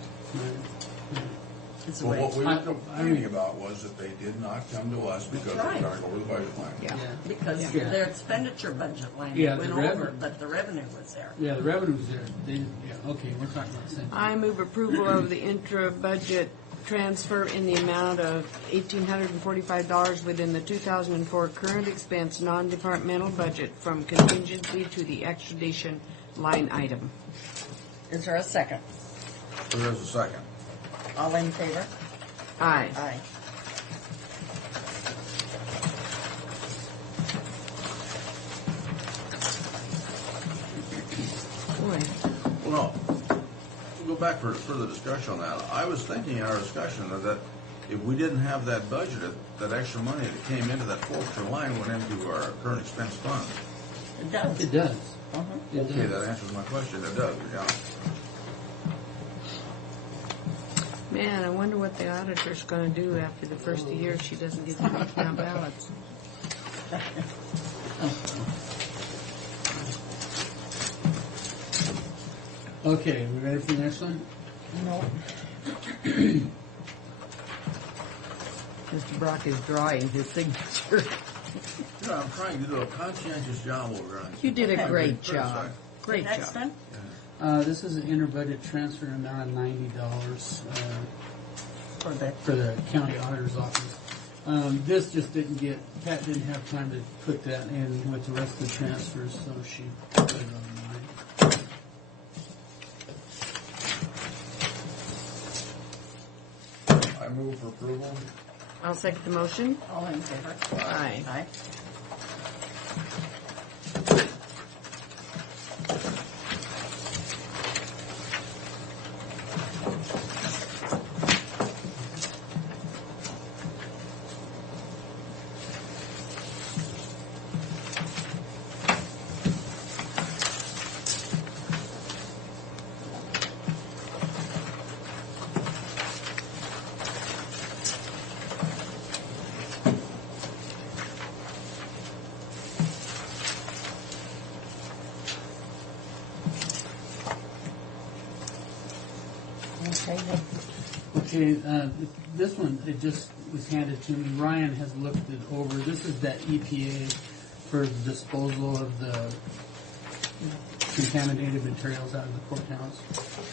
It's a well, what waste. we were complaining about was that they did not come to us because they were right. trying to go over the budget line. Yeah. Because Yeah. their expenditure budget line Yeah, went the revenue. over, but the revenue was there. Yeah, the revenue's there. Okay, we're talking about the same thing. I move approval of the intra-budget transfer in the amount of $1,845 within the 2004 current expense non-departmental budget from contingency to the extradition line item. Is there a second? There is a second. All in favor? Aye. Aye. Boy. Well, no. We'll go back for further discussion on that. I was thinking in our discussion that if we didn't have that budgeted, that extra money that came into that forfeiture line went into our current expense fund. It does. It does. Uh-huh. Okay, that answers my question. It does, yeah. Man, I wonder what the auditor's going to do after the first of the year. She doesn't get to make down ballots. Okay, we ready for the next one? No. Mr. Brock is drawing his signature. Yeah, I'm trying to do a conscientious job over on. You did a Okay. great job. Great Next job. one? This is an inter-budget transfer amount of $90 for the county auditor's office. This just didn't get, Pat didn't have time to put that in with the rest of the transfers, so she put it on mine. I move for approval. I'll second the motion. All in favor? Aye. Aye. Okay, this one, it just was handed to me. Ryan has looked it over. This is that EPA for the disposal of the contaminated materials out of the courthouse.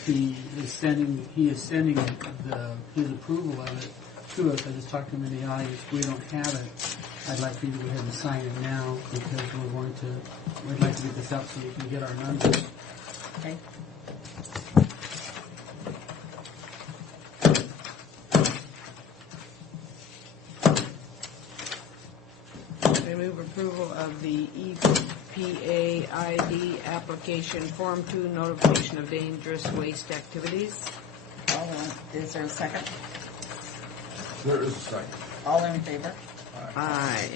He is sending his approval of it to us. I just talked to him in the audience. We don't have it. I'd like for you to go ahead and sign it now because we'd like to get this out so we can get our numbers. Okay. I move approval of the EPA ID application Form 2 notification of dangerous waste activities. Is there a second? There is a second. All in favor? Aye.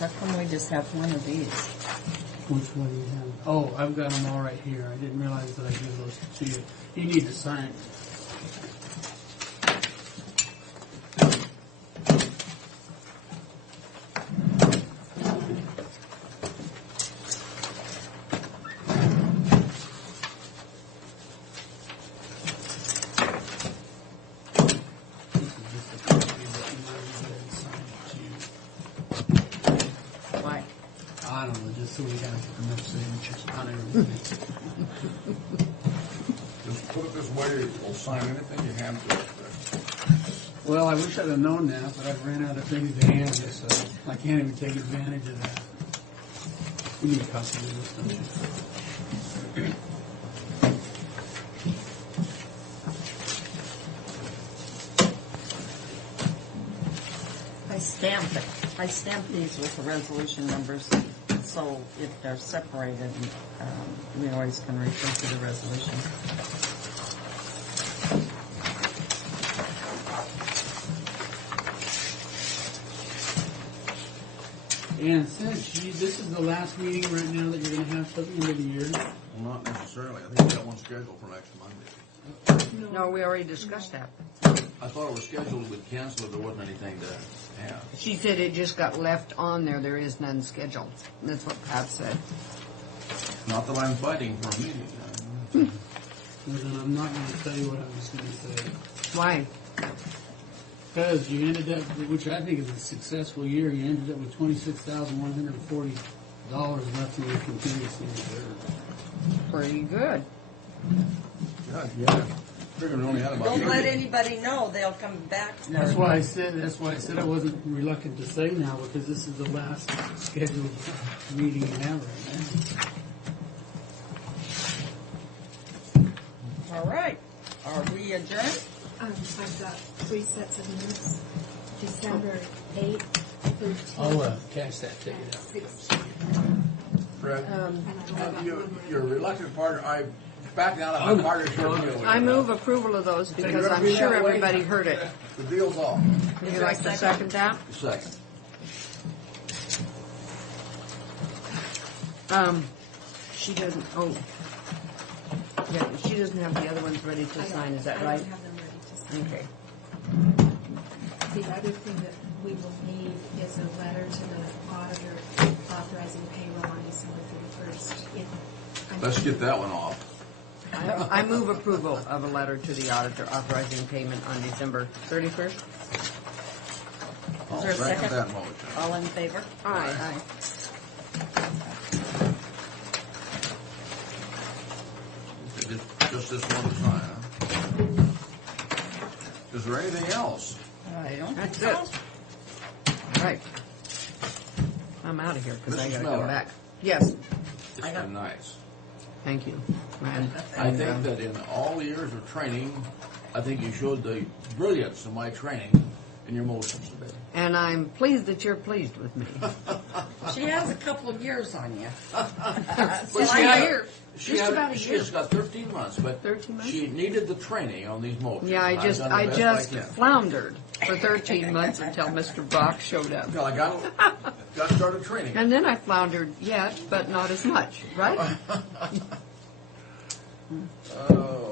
How come we just have one of these? Which one do you have? Oh, I've got them all right here. I didn't realize that I gave those to you. You need to sign. Why? I don't know, just so we have enough signatures on everything. Just put it this way, we'll sign anything you have to. Well, I wish I'd have known that, but I've ran out of things to hand you, so I can't even take advantage of that. We need a copy of this, don't you? I stamp these with the resolution numbers, so if they're separated, we always can refer to the resolution. And since this is the last meeting right now that you're going to have till the end of the year, Well, not necessarily. I think we got one scheduled for next Monday. No, we already discussed that. I thought it was scheduled, we'd cancel if there wasn't anything to have. She said it just got left on there. There is none scheduled. That's what Pat said. Not that I'm fighting for a meeting. well, then I'm not going to tell you what I was going to say. Why? Because you ended up, which I think is a successful year, you ended up with $26,140 left in your contingency reserve. Pretty good. Yeah. Figured we only had about. Don't let anybody know, they'll come back. That's why I said I wasn't reluctant to say now, because this is the last scheduled meeting you have right now. All right. Are we adjourned? I've got 3 sets of minutes. December 8th, 13th, I'll cash that ticket out. 16th. Fred, you're a reluctant partner. I backed out of my partnership deal with you. I move approval of those because I'm sure everybody heard it. The deal's off. Would you like to second that? Second. She doesn't, yeah, she doesn't have the other ones ready to sign, is that I right? don't have them ready to sign. Okay. other thing that we will need is a letter to the auditor authorizing payroll on December 31st. Let's get that one off. I move approval of a letter to the auditor authorizing payment on December 31st. I'll there a second? that motion. All in favor? Aye. Just this one to sign, huh? Is there anything else? I don't That's think it. so. Right. I'm out of here because I Mrs. gotta Miller. come back. Yes, It's been nice. thank you. And, I think that in all the years of training, I think you showed the brilliance of my training in your motions today. and I'm pleased that you're pleased with me. She has a couple of years on you. Well, Just a year. She Just about a year. She's got 13 months, but 13 months? she needed the training on these motions. Yeah, and I've done the I best just can. floundered for 13 months until Mr. Brock showed up. Until I got started training. And then I floundered yet, but not as much, right? Oh,